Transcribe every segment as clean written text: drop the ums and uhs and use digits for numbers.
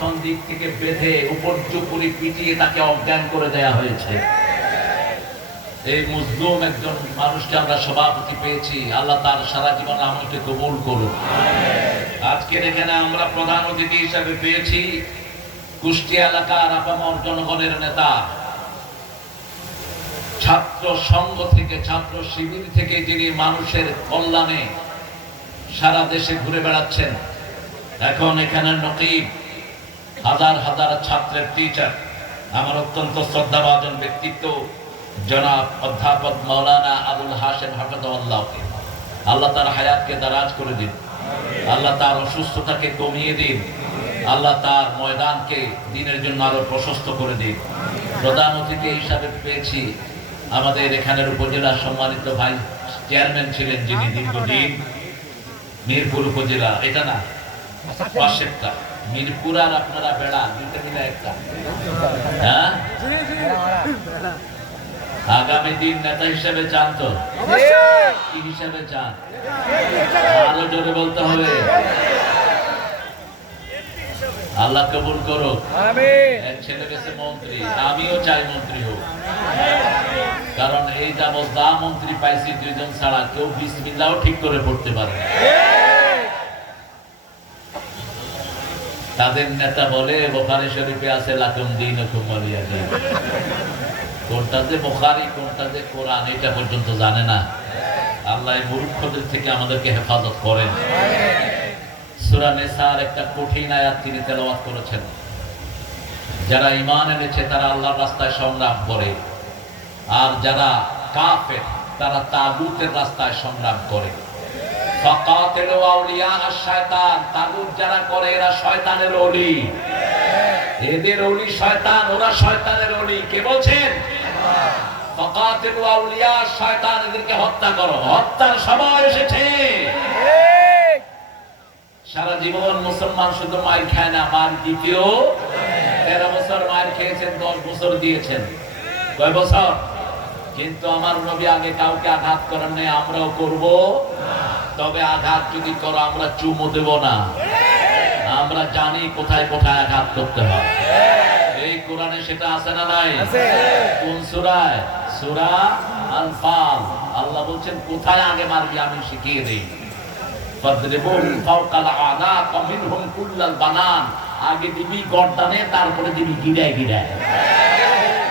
পিছন দিক থেকে বেঁধে উপর্যুপরি পিটিয়ে তাকে অজ্ঞান করে দেয়া হয়েছে। এই মজলুম একজন মানুষকে আমরা সভাপতি পেয়েছি, আল্লাহ তার সারা জীবন আমলকে কবুল করুন। আজকের এখানে আমরা প্রধান অতিথি হিসেবে পেয়েছি কুষ্টিয়া এলাকার আপামর জনগণের নেতা, ছাত্র সংঘ থেকে, ছাত্র শিবির থেকে যিনি মানুষের কল্যাণে সারা দেশে ঘুরে বেড়াচ্ছেন। এখন এখানে নকিব, হাজার হাজার ছাত্রের টিচার, আমার অত্যন্ত শ্রদ্ধাভাজন ব্যক্তিত্ব জনাব অধ্যাপক মাওলানা আবুল হাশেম হাফেজাহুল্লাহকে আল্লাহ তার হায়াতকে দারাজ করে দিন, আল্লাহ তার অসুস্থতাকে কমিয়ে দিন, আল্লাহ তার ময়দানকে দিনের জন্য আরো প্রশস্ত করে দিন। প্রধান অতিথি হিসাবে পেয়েছি আমাদের এখানের উপজেলার সম্মানিত ভাই চেয়ারম্যান ছিলেন যিনি দীর্ঘদিন, মিরপুর উপজেলা, এটা না পাশেরটা মিরপুর আর আপনারা বেড়া দুইটা মিলে একটা, হ্যাঁ আগামী দিন নেতা হিসেবে চান তো? কি হিসেবে চান? আরো জোরে বলতে হবে। আল্লাহ কবুল করো। এক ছেলে গেছে মন্ত্রী, আমিও চাই মন্ত্রী হোক, কারণ এই যাবৎ যা মন্ত্রী পাইছি দুইজন ছাড়া কেউ বিসমিল্লাহও ঠিক করে পড়তে পারে। তাদের নেতা বলে বুখারী শরীফে আছে লাকুম দীনুকুম ওয়ালিয়া দীন, কোনটাতে বুখারী কোনটাতে কোরআন এটা পর্যন্ত জানে না। আল্লাহ এই মূর্খদের থেকে আমাদেরকে হেফাজত করেন। সূরা নিসার একটা কঠিন আয়াত তিনি তেলাওয়াত করেছেন, যারা ঈমান এনেছে তারা আল্লাহর রাস্তায় সংগ্রাম করে, আর যারা কাফের তারা তাগুতের রাস্তায় সংগ্রাম করে। ফাকাতিলু আউলিয়া আশ-শায়তান, তাগুত যারা করে এরা শয়তানের ওলি, এদের ওলি শয়তান, ওরা শয়তানের ওলি। কে বলছেন? ফাকাতিলু আউলিয়া আশ-শায়তান, এদেরকে হত্যা করো। হত্যার সময় এসেছে। সারা জীবন মুসলমান শুধু মার খায় না, মার দ্বিতীয় 13 বছর মার খেয়েছেন, 10 বছর দিয়েছেন। কয় বছর? কিন্তু আমার নবী আগে কাউকে আঘাত করেন নাই, আমরাও করব না। তবে আঘাত যদি করো আমরা চুমু দেব না, আমরা জানি কোথায় কোথায় আঘাত করতে হয়। এই কোরআনে সেটা আছে না নাই? কোন সূরায়? সূরা আনফাল। আল্লাহ বলছেন কোথায় আগে মারবি আমি শিখিয়ে দেই। ফাদরিবুহুম ফাওকাল আনাক মিনহুম কুল্লাল বানান, আগে দিবি গর্দানে, তারপরে দিবি গিরায় গিরায়।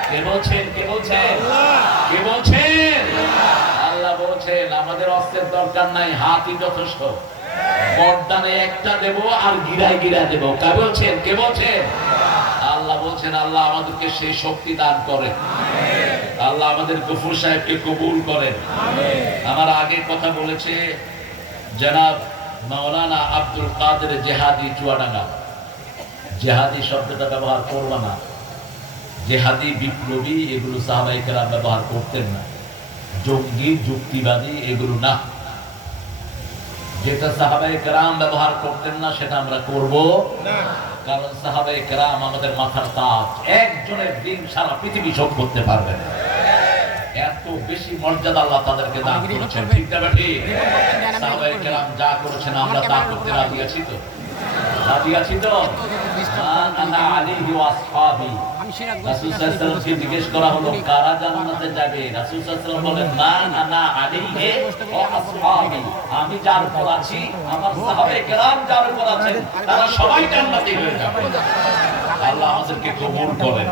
কে বলছেন? কে বলছেন? কে বলছেন? আল্লাহ বলছেন আমাদের অস্ত্রের দরকার নাই, হাতই যথেষ্ট। গর্দানে একটা দেব আর গিরায় গিরায় দেব। কে বলছেন? কে বলছেন? আল্লাহ বলছেন। আল্লাহ আমাদেরকে সেই শক্তি দান করেন। আল্লাহ আমাদের গফুর সাহেবকে কবুল করেন। আমার আগে কথা বলেছে জনাব মাওলানা আব্দুল কাদের জেহাদি চুয়াডাঙ্গা। জেহাদি শব্দটা ব্যবহার করব না, জেহাদি বিপ্লবী এগুলো সাহাবায়ে কেরাম ব্যবহার করতেন না। জঙ্গি যুক্তিবাদী এগুলো না, যেটা সাহাবায়ে কেরাম ব্যবহার করতেন না সেটা আমরা করব না। কারণ সাহাবায়ে কেরাম আমাদের মাথার তাজ, একজনের দিন সারা পৃথিবী শোধ করতে পারবে না। এত বেশি মর্যাদা আল্লাহ তাদেরকে দান করেছেন। ঠিক না ঠিক? সাহাবায়ে কেরাম যা করেছেন আমরা তা করতে রাজি আছি তো? রাজি আছি তো? আনা আলাইহি ওয়া আসহাবি। রাসূল সাল্লাল্লাহু আলাইহি ওয়াসাল্লামকে জিজ্ঞেস করা হলো কারা জান্নাতে যাবে? রাসূল সাল্লাল্লাহু আলাইহি ওয়াসাল্লাম বলেন মান আনা আলাইহি ওয়া আসহাবি, আমি যার উপর আছি, আমার সাহাবায়ে কেরাম যার উপর আছেন তারা সবাই জান্নাতি হয়ে যাবে। আল্লাহ আমাদেরকে কবুল করেন।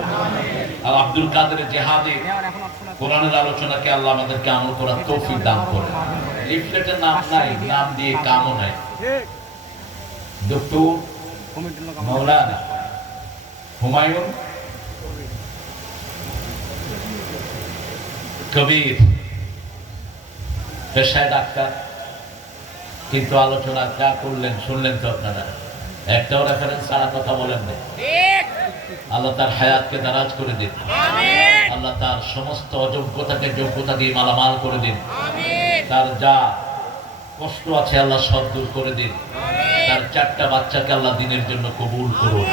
আর আব্দুল কাদের জেহাদি কোরআনের আলোচনাকে আল্লাহ আমাদেরকে আমল করার তৌফিক দান করেন। লিফলেটের নাম নাই, নাম দিয়ে কামও নাই। ডক্টর মাওলানা হুমায়ুন কবির, পেশায় ডাক্তার, কিন্তু আলোচনা যা করলেন শুনলেন তো আপনারা, একটাও রেফারেন্স ছাড়া কথা বলেন না। আল্লাহ তার হায়াতকে দারাজ করে দিন, আল্লাহ তার সমস্ত অযোগ্যতাকে যোগ্যতা দিয়ে মালামাল করে দিন, তার যা কষ্ট আছে আল্লাহ সব দূর করে দিন, তার 4টা বাচ্চাকে আল্লাহ দিনের জন্য কবুল করুন।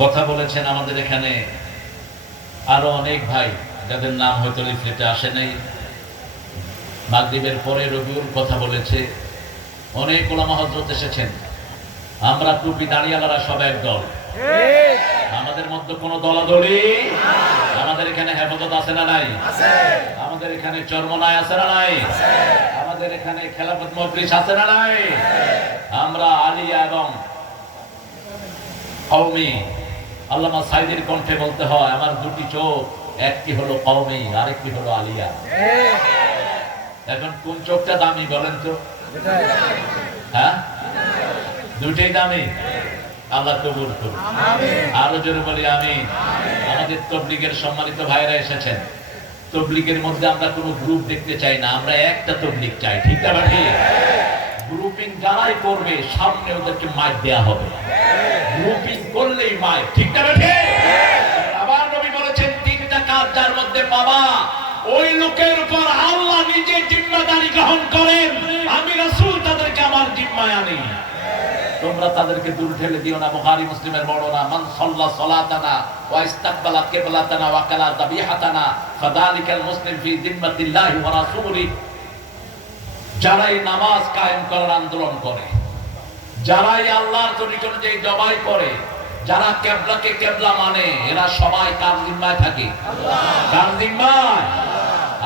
কথা বলেছেন আমাদের এখানে আরো অনেক ভাই যাদের নাম হয়তো লিফলেটে আসে নাই। মাগরিবের পরে রবিউল কথা বলেছে, অনেক ওলামা হযরত এসেছেন। আমরা টুপি দাঁড়িয়ালারা সব এক দল, আমাদের মধ্যে কোনো দলাদলি। আমাদের এখানে হেফাজত আছে না নাই? আমাদের এখানে চরমনায় আছে না নাই? আমাদের এখানে খেলাফত মজলিস আছে না নাই? আমরা আলিয়া এবং কওমি। আল্লামা সাইদের কণ্ঠে বলতে হয়, আমার দুটি চোখ, একটি হলো কওমি, আরেকটি হলো আলিয়া। এখন কোন চোখটা দামি বলেন তো? হ্যাঁ, দুটেই দামি। আল্লাহ কবুল করুন। আরো জোরে বলি আমিন। আমাদের তবলিগের সম্মানিত ভাইরা এসেছেন। তবলিগের মধ্যে আমরা কোনো গ্রুপ দেখতে চাই না, আমরা একটা তবলিগ চাই। ঠিক না ঠিক? গ্রুপিং যারাই করবে সামনে ওদেরকে মাইক দেয়া হবে। গ্রুপিং করলেই মাইক। ঠিক না ঠিক? আবার নবী বলেছেন, তিনটা কাজ যার মধ্যে পাবা, ওই লোকের উপর আল্লাহ নিজে জিম্মাদারি গ্রহণ করেন, আমি রাসূল তাদেরকে আমার জিম্মায় আনি। তোমরা তাদেরকে দূর ঠেলে দিও না। বুখারী মুসলিমের বর্ণনা, মান সাল্লা সালাতানা ওয়া ইস্তাকবালা কিবলাতানা ওয়া কালা যাবিহাতানা ফাযালিকাল মুসলিম ফি জিম্মাতিল্লাহি ওয়া রাসূলিহি। যারাই নামাজ কায়েম করার আন্দোলন করে, যারাই আল্লাহর তরিকা অনুযায়ী জবাই করে, যারা কিবলাকে কিবলা মানে, এরা সবাই কার জিম্মায় থাকে? কার জিম্মায়?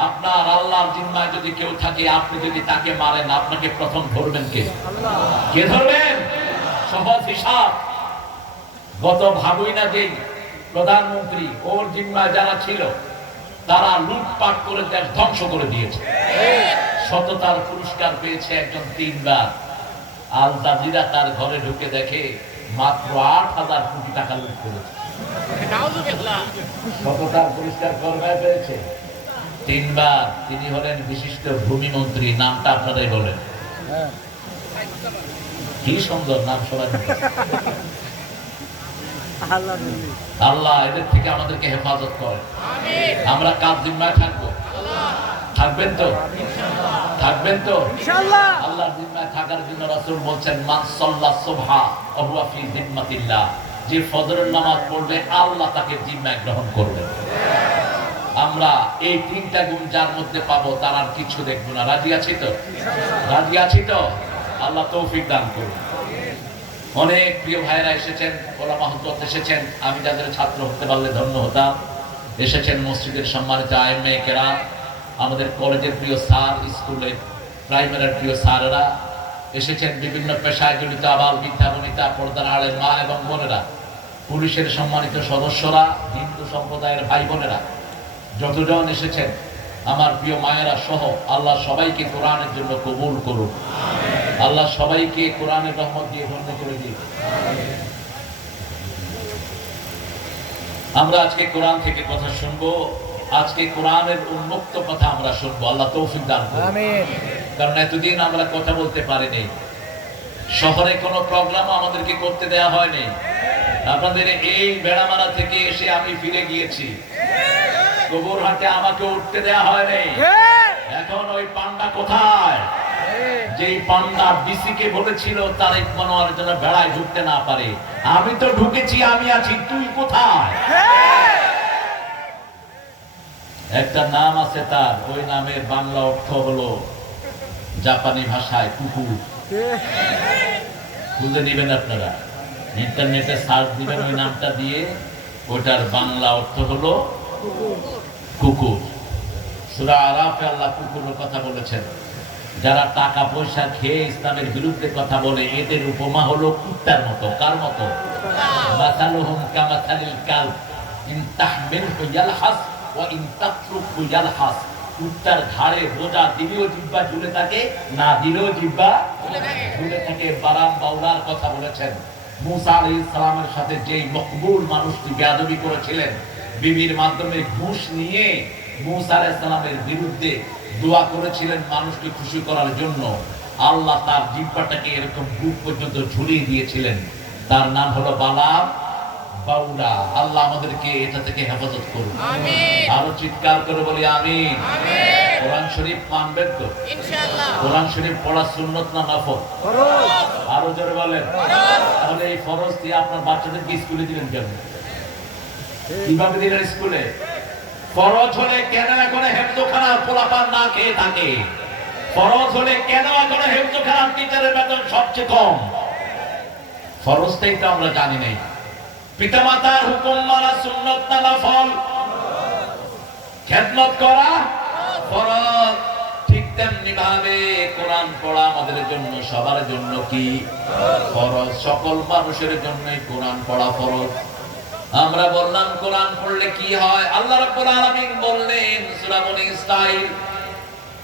আপনার আল্লাহর জিম্মায় যদি কেউ থাকে, আপনি যদি তাকে মারেন, আপনাকে প্রথম ধরবেন কে? কে ধরবেন? সহজ হিসাব। গত ভাবুইনা দিন প্রধানমন্ত্রী, ওর জিম্মায় যারা ছিল তারা লুটপাট করে দেশ ধ্বংস করে দিয়েছে। সততার পুরস্কার পেয়েছে একজন 3 বার। আল জাজিরা তার ঘরে ঢুকে দেখে মাত্র 8,000 কোটি টাকা লুট করেছে। সততার পুরস্কার করবে পেয়েছে 3 বার। তিনি হলেন বিশিষ্ট ভূমিমন্ত্রী। নামটা আপনারাই বলেন। কি সুন্দর নাম, সবাই। আল্লাহ এদের থেকে আমাদেরকে হেফাজত করে। আমরা কাজ জিম্মায় থাকবো। থাকবেন তো? থাকবেন তো? আল্লাহর জিম্মায় থাকার জন্য রাসূল বলছেন, মান সাল্লা সুবহা ওয়া হুয়া ফি জিম্মাতিল্লাহ। যে ফজরের নামাজ পড়বে, আল্লাহ তাকে জিম্মায় গ্রহণ করবেন। আমরা এই 3টা গুণ যার মধ্যে পাবো, তার আর কিছু দেখবো না। রাজি আছি তো? রাজি আছি তো? আল্লাহ তৌফিক দান করুন। অনেক প্রিয় ভাইরা এসেছেন, ওলামা হযরত এসেছেন। আমি যাদের ছাত্র হতে পারলে ধন্য হতাম। এসেছেন মসজিদের সম্মানিত আইম্মায়ে কেরাম, আমাদের কলেজের প্রিয় স্যার, স্কুলের প্রাইমারির প্রিয় স্যারেরা এসেছেন, বিভিন্ন পেশায় জড়িত আবাল বৃদ্ধা বনিতা, পর্দার আড়ের মা এবং বোনেরা, পুলিশের সম্মানিত সদস্যরা, হিন্দু সম্প্রদায়ের ভাই বোনেরা, যতজন এসেছেন, আমার প্রিয় মায়েরা সহ, আল্লাহ সবাইকে কোরআনের জন্য কবুল করুন। আল্লাহ সবাইকে কোরআনের রহমত দিয়ে ধন্য করে দিন। আমরা আজকে কোরআন থেকে কথা শুনবো। আজকে কোরআনের উন্মুক্ত কথা আমরা শুনবো। আল্লাহ তৌফিক দান করুন। আমিন। কারণ এতদিন আমরা কথা বলতে পারিনি। শহরে কোনো প্রোগ্রাম আমাদেরকে করতে দেয়া হয়নি। আপনাদের এই বেড়ামারা থেকে এসে আমি ফিরে গিয়েছি। গোবরহাটে আমাকে উঠতে দেয়া হয়নি। এখন ওই পান্ডা কোথায়? যেই পান্ডা বিসিকে বলেছিল তারেক মনোয়ারের জন্য বেড়ায় ঢুকতে না পারে, আমি তো ঢুকেছি, আমি আছি, তুই কোথায়? একটা নাম আছে তার, ওই নামের বাংলা অর্থ হলো জাপানি ভাষায় কুকুর। খুঁজে নিবেন আপনারা, ইন্টারনেটে সার্চ দিবেন ওই নামটা দিয়ে, ওটার বাংলা অর্থ হলো কুকুর। সূরা আরাফে আল্লাহ কুকুরের কথা বলেছেন। যারা টাকা পয়সা খেয়ে ইসলামের বিরুদ্ধে কথা বলে, এদের উপমা হলো কুত্তার মতো। কার মতো? মাসালুহুম কামাসালিল কালব ইন তাহমিলহু ইয়ালহাস ওয়া ইন তাতরুকহু ইয়ালহাস। কুত্তার ঘাড়ে বোঝা দিলেও জিহ্বা ঝুলে থাকে, না দিলেও জিহ্বা ঝুলে থাকে। বারাম বাউলার কথা বলেছেন। মুসা আলাইহিস সালামের সাথে যেই মকবুল মানুষটি বেয়াদবি করেছিলেন, বিবির মাধ্যমে ঘুষ নিয়ে মুসা আলাইহিস সালামের বিরুদ্ধে দোয়া করেছিলেন মানুষকে খুশি করার জন্য, আল্লাহ তার জিহ্বাটাকে এরকম বুক পর্যন্ত ঝুলিয়ে দিয়েছিলেন। তার নাম হলো বালাম বাউলা। আল্লাহ আমাদেরকে এটা থেকে হেফাজত করুন। আমিন। আরো চিৎকার করে বলি আমিন। আমিন। কোরআন শরীফ মানবেন তো? ইনশাআল্লাহ। কোরআন শরীফ পড়া সুন্নাত না নফল? ফরজ। আরো জোরে বলেন ফরজ। তাহলে এই ফরজ দিয়ে আপনার বাচ্চাদেরকে স্কুলে দিবেন কেমন? কিভাবে দিলেন স্কুলে? ফরজ হলে কেন এখন হেফজখানার পোলাপান না খেয়ে থাকে? ফরজ হলে কেন এখন হেফজখানার টিচারের বেতন সবচেয়ে কম? ফরজটাই তো আমরা জানি নাই। পিতামাতার হুকুম মানা সুন্নত না নফল, খেদমত করা ফরজ। ঠিক তেমনি ভাবে কোরআন পড়া আমাদের জন্য, সবার জন্য কি ফরজ। সকল মানুষের জন্যই কোরআন পড়া ফরজ। আমরা বললাম কোরআন পড়লে কি হয়। আল্লাহ রাব্বুল আলামিন বললেন সূরা বনী ইসরাঈল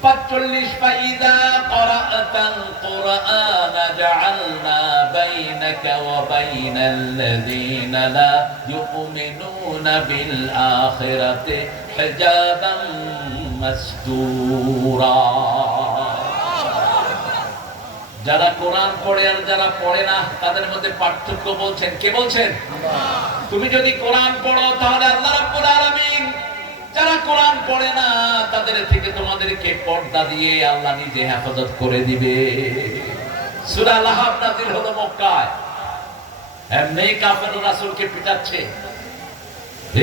45 ফাইদা ক্বরাআতাল কুরআন জাআলনা বাইনাকা ওয়া বাইনাল্লাযীনা লা ইউমিনুনা বিল আখিরাতি হিজাবাম মাসতুরা। যারা কোরআন পড়ে আর যারা পড়ে না তাদের মধ্যে পার্থক্য বলছেন কে? বলছেন তুমি যদি কোরআন পড়ো তাহলে আল্লাহ রাব্বুল আলামিন যারা কোরআন পড়ে না তাদের থেকে তোমাদেরকে পর্দা দিয়ে আল্লাহ নিজে হেফাজত করে দিবে। সূরা লাহাব নাযিল হলো মক্কায়, এমনি কাফের রাসূলকে পিটাচ্ছে,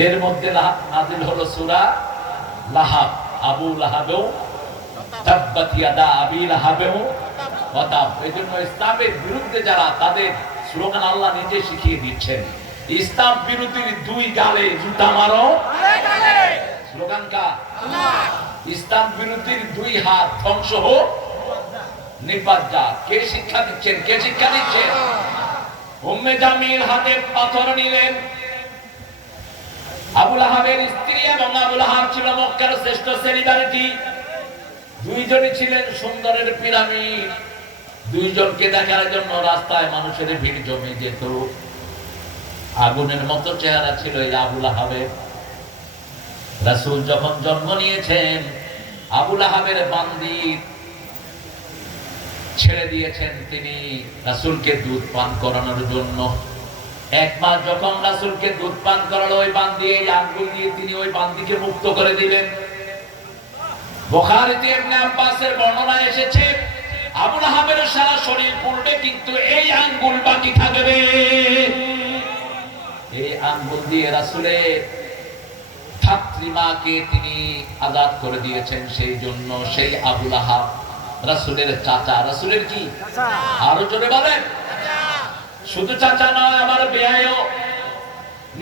এর মধ্যে নাযিল হলো সূরা লাহাব। আবু লাহাবও তাব্বাত ইয়াদা আবি লাহাবও ওয়া তাব। এজন্য ইসলামের বিরুদ্ধে যারা, তাদের স্লোগান আল্লাহ নিজে শিখিয়ে দিচ্ছেন, ইসলাম বিরোধীর দুই গালে জুতা মারো। স্লোগান কা? ইসলাম বিরোধীর দুই হাত ধ্বংস হোক নিপাত যা। কে শিক্ষা দিচ্ছেন? কে শিক্ষা দিচ্ছেন? উম্মে জামিল হাতে পাথর নিলেন। আবু লাহাবের স্ত্রী এবং আবু লাহাব ছিল মক্কার শ্রেষ্ঠ সেলিব্রিটি। দুইজনই ছিলেন সুন্দরের পিরামিড। দুইজনকে দেখার জন্য রাস্তায় মানুষের ভিড় জমে যেত। আগুনের মতো চেহারা ছিল এই আবু লাহাবের। রাসূল যখন জন্ম নিয়েছেন, আবু লাহাবের বান্দি ছেড়ে দিয়েছেন তিনি রাসূলকে দুধ পান করানোর জন্য। এক মাস যখন রাসূলকে দুধ পান করালো, ওই বান্দি এই আঙ্গুল দিয়ে তিনি ওই বান্দিকে মুক্ত করে দিলেন। বুখারীতে ইবনে আব্বাসের বর্ণনা এসেছে, আবু লাহাবের সারা শরীর পুড়বে কিন্তু এই আঙ্গুল বাকি থাকবে। এই আঙ্গুল দিয়ে রাসূলের ধাত্রীমাকে তিনি আজাদ করে দিয়েছেন। সেই জন্য সেই আবু লাহাব রাসূলের চাচা। রাসূলের কি? আরো জোরে বলেন। শুধু চাচা নয়, আমার বেয়ায়ও।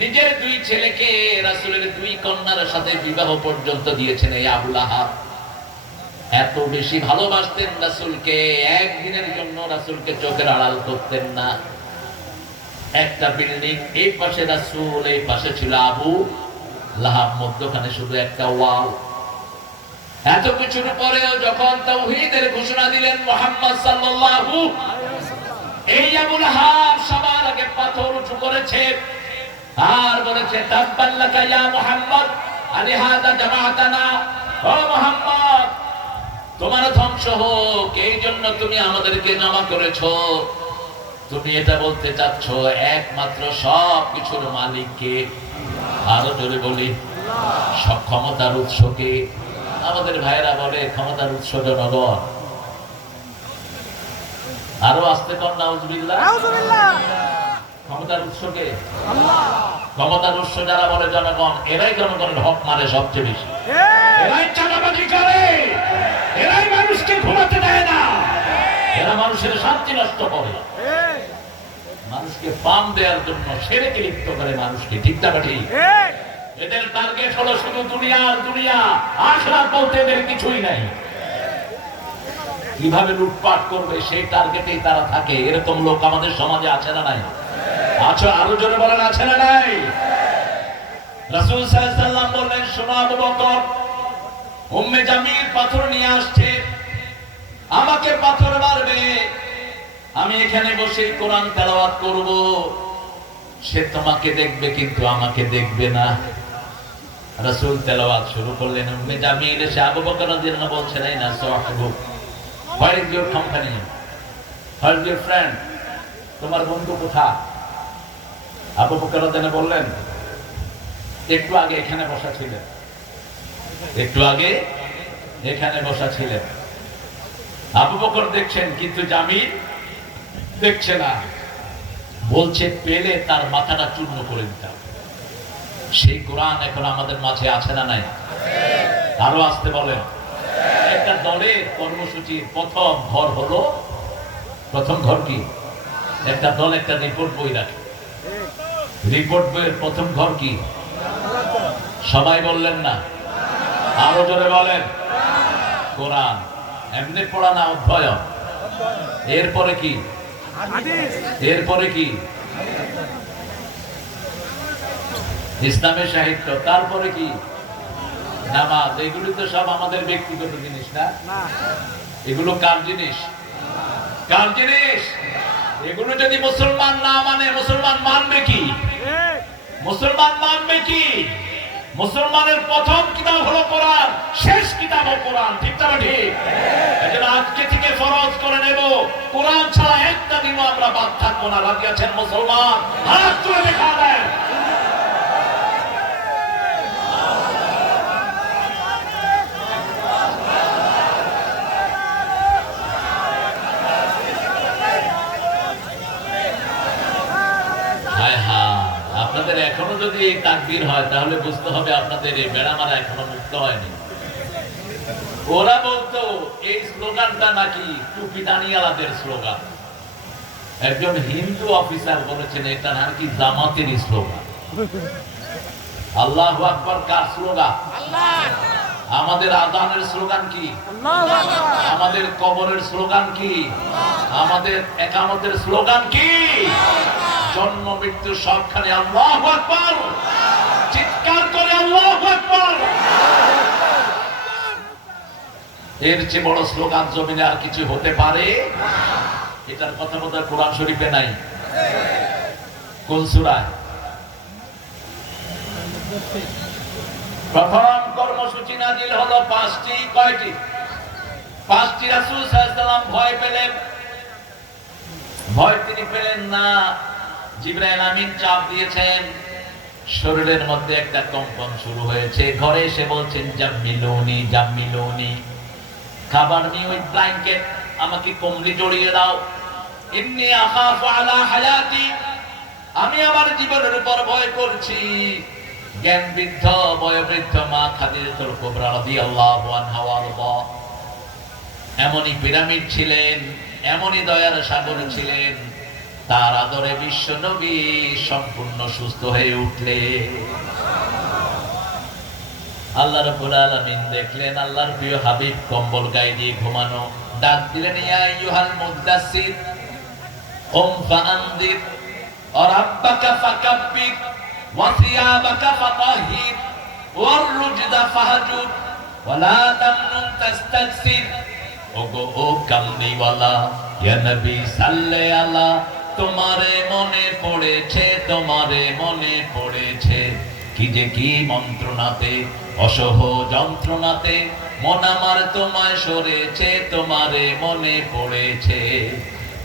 নিজের দুই ছেলেকে রাসূলের দুই কন্যার সাথে বিবাহ পর্যন্ত দিয়েছেন এই আবু লাহাব। এত বেশি ভালোবাসতেন রাসূলকে, একদিনের জন্য রাসূলকে চোখের আড়াল করতেন না। একটা বিল্ডিং, এই পাশে রাসূল, এই পাশে ছিল আবু লাহাব, মধ্যখানে শুধু একটা ওয়াল। এত কিছুর পরেও যখন তাওহীদের ঘোষণা দিলেন মুহাম্মদ সাল্লাল্লাহু আলাইহি ওয়াসাল্লাম, এই আবু লাহাব সবার আগে পাথর উঁচু করেছে আর বলেছে তাব্বাল্লাকা ইয়া মুহাম্মদ আলিহাযা জামাআতানা। ও মুহাম্মদ, তোমার ধ্বংস হোক, এই জন্য তুমি আমাদেরকে জমা করেছো। তুমি এটা বলতে চাচ্ছ একমাত্র সব কিছুর মালিককে? আরো জোরে বলি, সব ক্ষমতার উৎসকে? আমাদের ভাইরা বলে ক্ষমতার উৎস জনগণ। আরো আসতে কর নাউজুবিল্লাহ। ক্ষমতার উৎসকে? ক্ষমতার উৎস যারা বলে জনগণ, এরাই জনগণের হক মারে সবচেয়ে বেশি। এরাই চাঁদাবাজি করে, এরাই মানুষকে ঘুমাতে দেয় না, এরা মানুষের শান্তি নষ্ট করে, মানুষকে পাম দেওয়ার জন্য শিরকে লিপ্ত করে মানুষকে। ঠিক না ঠিক? এদের টার্গেট হলো শুধু দুনিয়া আর দুনিয়া, আখিরাত বলতে এদের কিছুই নাই। কিভাবে লুটপাট করবে সেই টার্গেটেই তারা থাকে। এরকম লোক আমাদের সমাজে আছে না নাই? আচ্ছা, আরো জোরে বলেন, আছে না নাই? রাসূল সাল্লাল্লাহু আলাইহি ওয়াসাল্লাম বললেন, শোনো আবু বকর, উম্মে জামিল পাথর নিয়ে আসছে, আমাকে পাথর মারবে, আমি এখানে বসে কোরআন তেলাওয়াত করব, সে তোমাকে দেখবে কিন্তু আমাকে দেখবে না। রাসূল তেলাওয়াত শুরু করলেন। উম্মে জামিল এসে আবু বকর রাদিয়াল্লাহু আনহু বলছেন, এই না সাহাবু, where is your company, where is your friend, তোমার বন্ধু কোথায়? আবু বকর রাদিয়াল্লাহু আনহু বললেন, একটু আগে এখানে বসা ছিলেন, একটু আগে এখানে বসা ছিলেন। আবু বকর দেখছেন কিন্তু জামিল দেখছে না। বলছে পেলে তার মাথাটা চূর্ণ করে দিতাম। সেই কোরআন এখন আমাদের মাঝে আছে না নাই? আরো আসতে বলেন। একটা দলের কর্মসূচির প্রথম ঘর হলো, প্রথম ঘর কি? একটা দল একটা রিপোর্ট বই রাখে, রিপোর্ট বইয়ের প্রথম ঘর কি? সবাই বললেন না, আরো জোরে বলেন। কোরআন। এমনি পড়া না, অধ্যয়ন। এরপরে কি? এরপরে কি? ইসলামের সাহিত্য। তারপরে কি? নামাজ। এগুলো তো সব আমাদের ব্যক্তিগত জিনিস না? এগুলো কার জিনিস? কার জিনিস? এগুলো যদি মুসলমান না মানে, মুসলমান মানবে কি? মুসলমান মানবে কি? মুসলমানের প্রথম কিতাব হলো কোরআন, শেষ কিতাব হলো কোরআন। ঠিক না ঠিক? এজন্য আজকে থেকে ফরজ করে নেব, কোরআন ছাড়া একটা দিনও আমরা বাদ থাকবো না। রাজি আছেন মুসলমান? হাত তুলে দেখা দেন। আপনাদের এখনো যদি এই তাকবীর হয় তাহলে বুঝতে হবে আপনাদের এই বেড়ামারা এখনো মুক্ত হয়নি। ওরা বলতো এই স্লোগানটা নাকি টুপি দানিয়ালাদের স্লোগান। একজন হিন্দু অফিসার বলেছেন এটা নাকি জামাতের স্লোগান। আল্লাহু আকবার কার স্লোগান? আমাদের আযানের স্লোগান কি? আমাদের কবরের স্লোগান কি? আমাদের ইকামতের স্লোগান কি? জন্ম মৃত্যু সবখানে আল্লাহু আকবার। চিৎকার করে আল্লাহু আকবার। এর চেয়ে বড় স্লোগান জমিনে আর কিছু হতে পারে? এটার কথা বোধহয় কোরআন শরীফে নাই। কোন সূরায়? প্রথম কর্মসূচি নাজিল হলো 5টি। কয়টি? 5টি। রাসূল সাল্লাল্লাহু আলাইহি ওয়াসাল্লাম ভয় পেলেন। ভয় তিনি পেলেন না, জিবরাইল আমিন চাপ দিয়েছেন, শরীরের মধ্যে একটা কম্পন শুরু হয়েছে। ঘরে এসে বলছেন জাম্মিলুনি জাম্মিলুনি, খাবার নিয়ে ওই ব্ল্যাঙ্কেট আমাকে কোমরে জড়িয়ে দাও। ইন্নী আখাফু আলা হায়াতি, আমি আমার জীবনের উপর ভয় করছি। জ্ঞান বৃদ্ধ বয়োবৃদ্ধ মা খাদিজাতুল কুবরা রাদিয়াল্লাহু আনহা ওয়ারদা এমনই পিরামিড ছিলেন, এমনই দয়ার সাগর ছিলেন। তার আদরে বিশ্ব নবী সম্পূর্ণ সুস্থ হয়ে উঠলে আল্লাহ রাব্বুল আলামিন দেখলেন আল্লাহর প্রিয় হাবিব কম্বল গায়ে দিয়ে ঘুমানো। ডাক দিলেন, ইয়া আইয়ুহাল মুদ্দাসসির কুম ফাআনদির ওয়া রাব্বাকা ফাকাব্বির ওয়া সিয়াবাকা ফাতাহহির ওয়ার রুজদা ফাহজুর ওয়া লা তামনুন তাস্তাকসির। ওগো ও কামলিওয়ালা, ইয়া নবী সাল্লে আলা, তোমারে মনে পড়েছে, তোমারে মনে পড়েছে। কি যে কি মন্ত্রণাতে, অসহ যন্ত্রণাতে মন আমার তোমায় সরেছে, তোমারে মনে পড়েছে।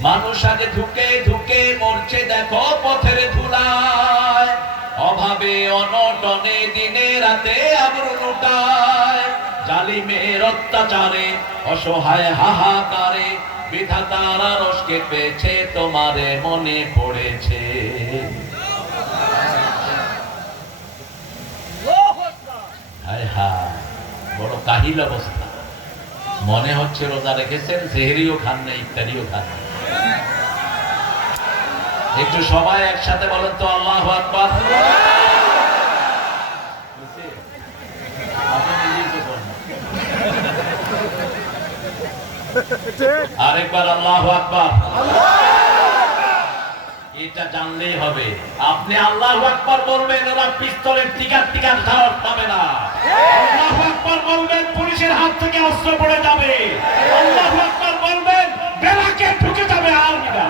মানুষ আগে ধুকে ধুকে মরছে দেখো পথের ধুলায়, অভাবে অনটনে দিনে রাতে আবরু লুটায়। জালিমের অত্যাচারে অসহায় হাহাকারে বিধাতার আরশ কেঁপেছে, তোমারে মনে পড়েছে। হায় হায়, বড় কাহিল অবস্থা। মনে হচ্ছে রোজা রেখেছেন, সেহরিও খান না, ইফতারিও খান না। একটু সবাই একসাথে বলেন তো আল্লাহু আকবার। আরেকবার আল্লাহু আকবার। এটা জানলেই হবে। আপনি আল্লাহু আকবার বলবেন, ওরা পিস্তলের টিকার টিকার ধার পাবে না। আল্লাহু আকবার বলবেন, পুলিশের হাত থেকে অস্ত্র পড়ে যাবে। আল্লাহু আকবার বলবেন, বেলাকে ঢুকে যাবে আর্মিরা।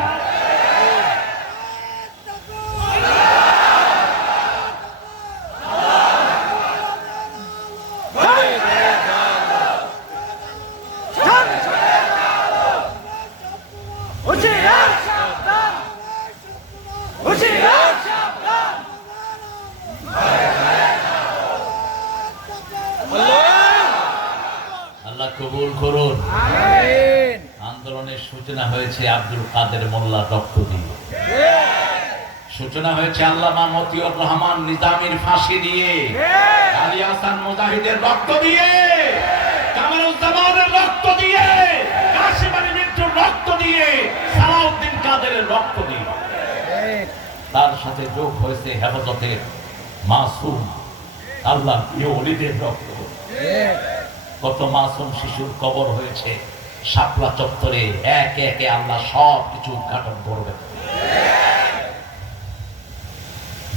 আল্লাহ কবুল করুন। আন্দোলনের সূচনা হয়েছে আব্দুল কাদের মোল্লার রক্ত দিয়ে, সূচনা হয়েছে আল্লামা মতিউর রহমান নিজামীর ফাঁসি দিয়ে, আলী হাসান মুজাহিদের রক্ত দিয়ে, কামারুজ্জামানের রক্ত দিয়ে, কাশিম আলী মিত্রর রক্ত দিয়ে, সালাউদ্দিন কাদেরের রক্ত দিয়ে, তার সাথে যোগ হয়েছে হেফাজতের মাসুম আল্লাহ প্রিয় ওলিদের রক্ত। কত মাসুম শিশুর কবর হয়েছে শাপলা চত্বরে, একে একে আল্লাহ সব কিছু উদ্ঘাটন করবেন।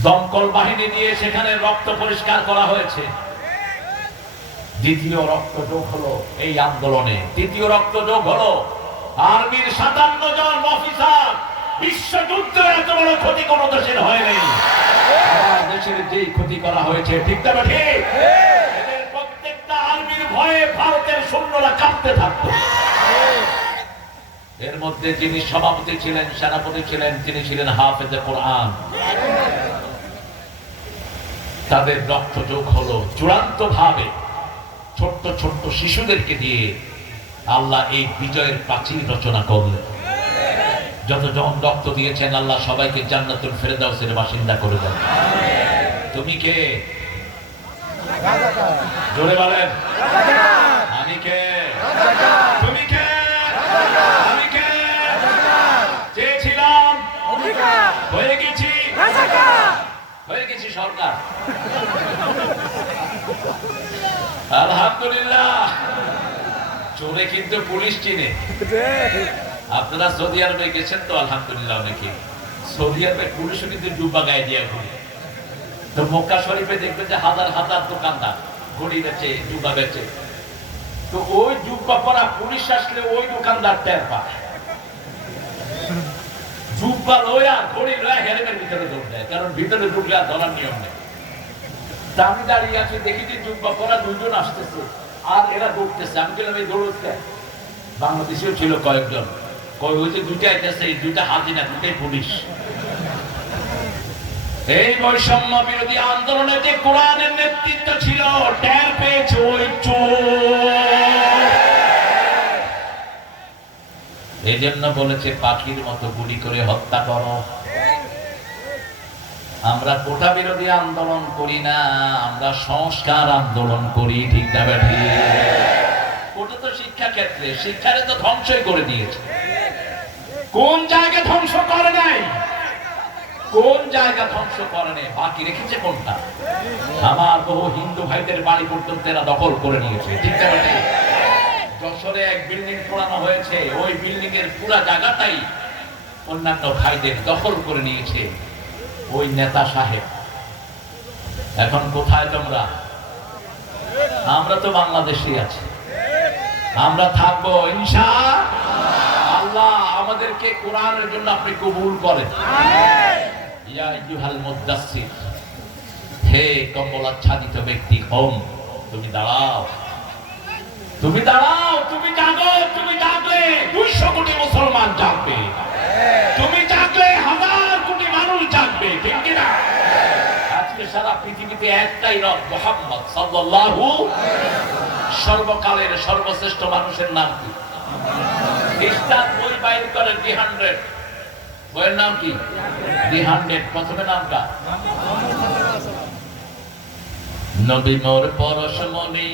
দমকল বাহিনী দিয়ে সেখানে রক্ত পরিষ্কার করা হয়েছে। দ্বিতীয় রক্ত যোগ হলো এই আন্দোলনে, তৃতীয় রক্ত যোগ হলো আর্মির 57 জন অফিসার। বিশ্বযুদ্ধে এত বড় ক্ষতি কোন দেশের হয়নি, দেশের যেই ক্ষতি করা হয়েছে, ঠিক না ঠিক? এদের প্রত্যেকটা আর্মির ভয়ে ভারতের সৈন্যরা কাঁপতে থাকতো। এর মধ্যে যিনি সভাপতি ছিলেন, সেনাপতি ছিলেন, তিনি ছিলেন হাফেজে কোরআন। তাদের রক্ত যোগ হলো চূড়ান্ত ভাবে ছোট্ট ছোট্ট শিশুদেরকে দিয়ে আল্লাহ এই বিজয়ের প্রাচীর রচনা করলেন। যতজন রক্ত দিয়েছেন আল্লাহ সবাইকে জান্নাতুল ফেরদাউসের বাসিন্দা করে দেন। তুমি কে? জোরে বলেন, আমি কে? তুমি কে? আমি কে? চেয়েছিলাম, হয়ে গেছি, হয়ে গেছি সরকার। আলহামদুলিল্লাহ। চোরে কিন্তু পুলিশ চিনে। আপনারা সৌদি আরবে গেছেন তো আলহামদুলিল্লাহ অনেকে। সৌদি আরবে পুলিশও কিন্তু ডুবা গায়ে দিয়ে ঘুরে। তো মক্কা শরীফে দেখবেন যে হাজার হাজার দোকানদার ঘড়ি বেচে, ডুবা বেচে। তো ওই জুব্বা পরা পুলিশ আসলে ওই দোকানদার টের পায়। জুব্বা লয়া ঘড়ি লয়া হেরেমের ভিতরে দৌড় দেয়, কারণ ভিতরে ঢুকলে আর ধরার নিয়ম নেই। তা আমি দাঁড়িয়ে আছি, দেখি যে জুব্বা পরা দুজন আসতেছে আর এরা দৌড়তেছে। আমি বললাম এই দৌড়তে, বাংলাদেশেও ছিল কয়েকজন, কই ওই যে দুইটা আইতেছে, এই দুইটা হাজিনা, দুইটাই পুলিশ। এই বৈষম্য বিরোধী আন্দোলনে যে কোরআনের নেতৃত্ব ছিল, টের পেয়েছে ওই চোর। এই জন্য বলেছে পাখির মতো গুলি করে হত্যা করো। আমরা কোটা বিরোধী আন্দোলন করি না, আমরা সংস্কার আন্দোলন করি, ঠিক না বেঠি? কোটা তো শিক্ষা ক্ষেত্রে, শিক্ষারে তো ধ্বংসই করে দিয়েছে। কোন জায়গা ধ্বংস করে নাই? কোন জায়গা ধ্বংস করে নেই, বাকি রেখেছে কোনটা? আমার বহু হিন্দু ভাইদের বাড়ি পর্যন্ত এরা দখল করে নিয়েছে, ঠিক না বেঠি? যশোরে এক বিল্ডিং পোড়ানো হয়েছে, ওই বিল্ডিং এর পুরো জায়গাটাই অন্যান্য ভাইদের দখল করে নিয়েছে ওই নেতা সাহেব। এখন কোথায় তোমরা? আমরা তো বাংলাদেশে আছি, আমরা থাকবো ইনশাআল্লাহ। আমাদেরকে কোরআনের জন্য আপনি কবুল করেন। ইয়া আইয়ুহাল মুদাসসির, হে কম্বলাচ্ছাদিত ব্যক্তি, কম তুমি দাঁড়াও, তুমি দাঁড়াও, তুমি জাগো। তুমি জাগলে 200 কোটি মুসলমান জাগবে, তুমি জাগলে 1000 কোটি মানুষ জাগবে, ঠিক কি না? আজকে সারা পৃথিবীতে একটাই রব, মুহাম্মদ সাল্লাল্লাহু আলাইহি ওয়াসাল্লাম। সর্বকালের সর্বশ্রেষ্ঠ মানুষের নাম কি? খ্রিস্টান বই বাইর করে 300, বইয়ের নাম কি? 300। প্রথমে নামটা নবী মোর পরশমণি,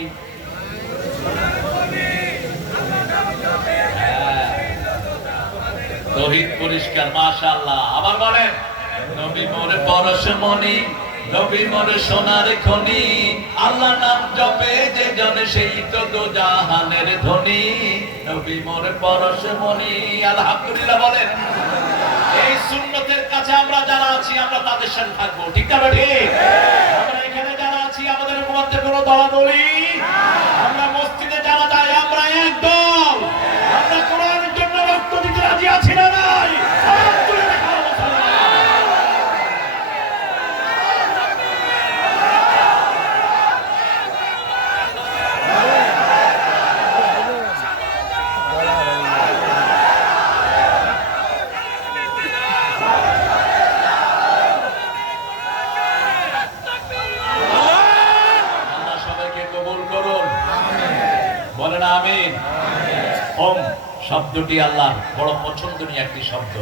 তৌহিদ পরিষ্কার, মাশাআল্লাহ। আবার বলেন, নবী মোর পরশমণি, নবী মোর সোনার খনি, আল্লাহ নাম জপে যে জন সেই তো দো জাহানের ধনী, নবী মোর পরশমণি। আলহামদুলিল্লাহ বলেন। এই সুন্নতের কাছে আমরা যারা আছি, আমরা তাদের সাথে থাকবো, ঠিক না ঠিক? আমরা এখানে যারা আছি, আমাদের মধ্যে কোনো দলাদলি, আমরা মসজিদে যারা যাই, আমরা এক দল। আমরা কোরআনের জন্য রক্ত দিতে রাজি আছি না নাই? আমিন। ওম শব্দটি আল্লাহ বড় পছন্দনীয় একটি শব্দ।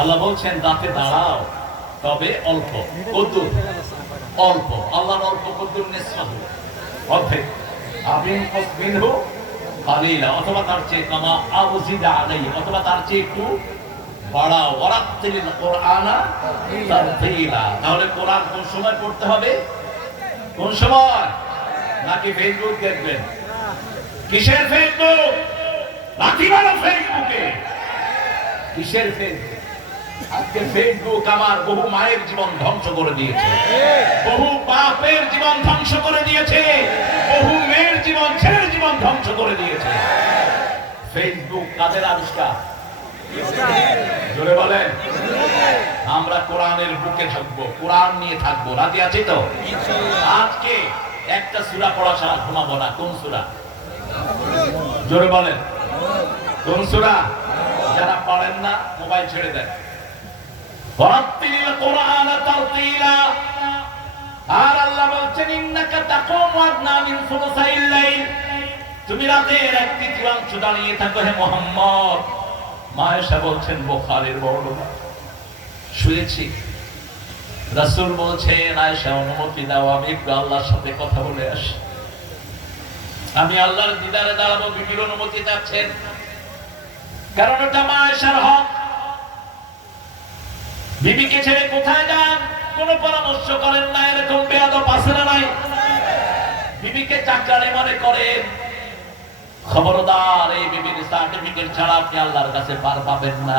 আল্লাহ বলছেন রাতে দাঁড়াও, তবে অল্প। কদ্দুর? অল্প। আল্লাহর অল্প কদ্দুর? নিসফাহু, অর্ধেক। আমিন মিনহু কালিলা, অথবা তার চেয়ে কামা আউজিদা আলাইহি, অথবা তার চেয়ে একটু বাড়াও। ওয়ারাত্তিলিল কুরআনা তারতিলা। তাহলে কোরআন কোন সময় পড়তে হবে? কোন সময়? নাকি ফেসবুক দেখবেন? কিসের ফেসবুক? লাঠি মারো ফেসবুকে। কিসের ফেসবুক? আজকে ফেসবুক আমার বহু মায়ের জীবন ধ্বংস করে দিয়েছে, বহু বাপের জীবন ধ্বংস করে দিয়েছে, বহু মেয়ের জীবন, ছেলের জীবন ধ্বংস করে দিয়েছে। ফেসবুক কাদের আবিষ্কার? জোরে বলেন। আমরা কোরআনের বুকে থাকবো, কোরআন নিয়ে থাকবো। রাজি আছি তো? আজকে একটা সূরা পড়া ছাড়া ঘুমাবো না। কোন সূরা? জোরে বলেন। কোন সূরা? যারা পড়েন না মোবাইল ছেড়ে দেন। ওয়ারাত্তিলিল কুরআনা তারতিলা। আর আল্লাহ বলছেন ইন্নাকা তাকুমু আদনা মিন সুলুসাইল লাইল। তুমি রাতের এক তৃতীয়াংশ দাঁড়িয়ে থাকো হে মুহাম্মদ। মায়েশা বলছেন বুখারীর বর্ণনা, শুয়েছি, রাসূল বলছেন আয়েশা অনুমতি দাও আমি একটু আল্লাহর সাথে কথা বলে আসি। আমি আল্লাহর দিদারে দাঁড়াবো। বিবির অনুমতি চাচ্ছেন, কারণ ওটা মায়েশার হক। বিবিকে ছেড়ে কোথায় যান কোন পরামর্শ করেন না, এরকম বেয়াদব আছে না নাই? বিবিকে চাকরানি মনে করেন। খবরদার, এই বিবির সার্টিফিকেট ছাড়া আপনি আল্লাহর কাছে পার পাবেন না।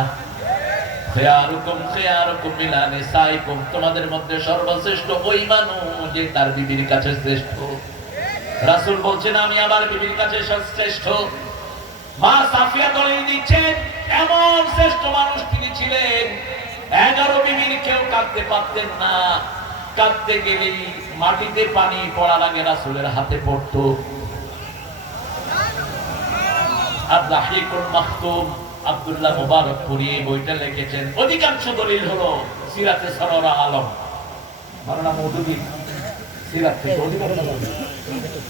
খিয়ারুকুম খিয়ারুকুম মিলা নিসাইকুম, তোমাদের মধ্যে সর্বশ্রেষ্ঠ ওই মানুষ যে তার বিবির কাছে শ্রেষ্ঠ। রাসূল বলছেন আমি আমার বিবির কাছে শ্রেষ্ঠ। মা সাফিয়া দলিল দিচ্ছেন এমন শ্রেষ্ঠ মানুষ তিনি ছিলেন। 11 বিবির কেউ কাঁদতে পারতেন না। কাঁদতে গেলেই মাটিতে পানি পড়ার আগে রাসূলের হাতে পড়তো। আদ-দাহিকুল মাখতুম আব্দুল্লাহ মুবারকপুরি এই বইটা লিখেছেন। অধিকাংশ দলিল হলো সিরাতে সরওয়ার আলম, মাওলানা মওদুদী সিরাত থেকে অধিকাংশ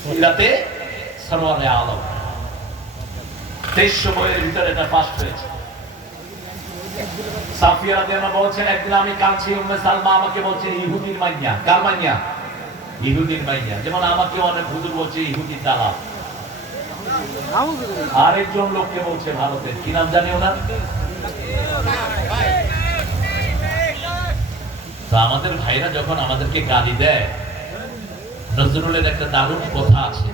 সিরাতে সরওয়ার আলম 2300 বইয়ের ভিতরে এটা ফার্স্ট হয়েছে। সাফিয়া রাদিয়াল্লাহু বলছেন একদিন আমি কাঁদছি, উম্মে সালমা আমাকে বলছে ইহুদির মাইয়া। কার মাইয়া? ইহুদির মাইয়া। যেমন আমাকে অনেক হুজুর বলছে ইহুদি দালাল। আরেকজন লোককে বলছে ভারতের, কি নাম জানি ওনার? তো আমাদের ভাইরা যখন আমাদেরকে গালি দেয়, নজরুলের একটা দারুণ কথা আছে,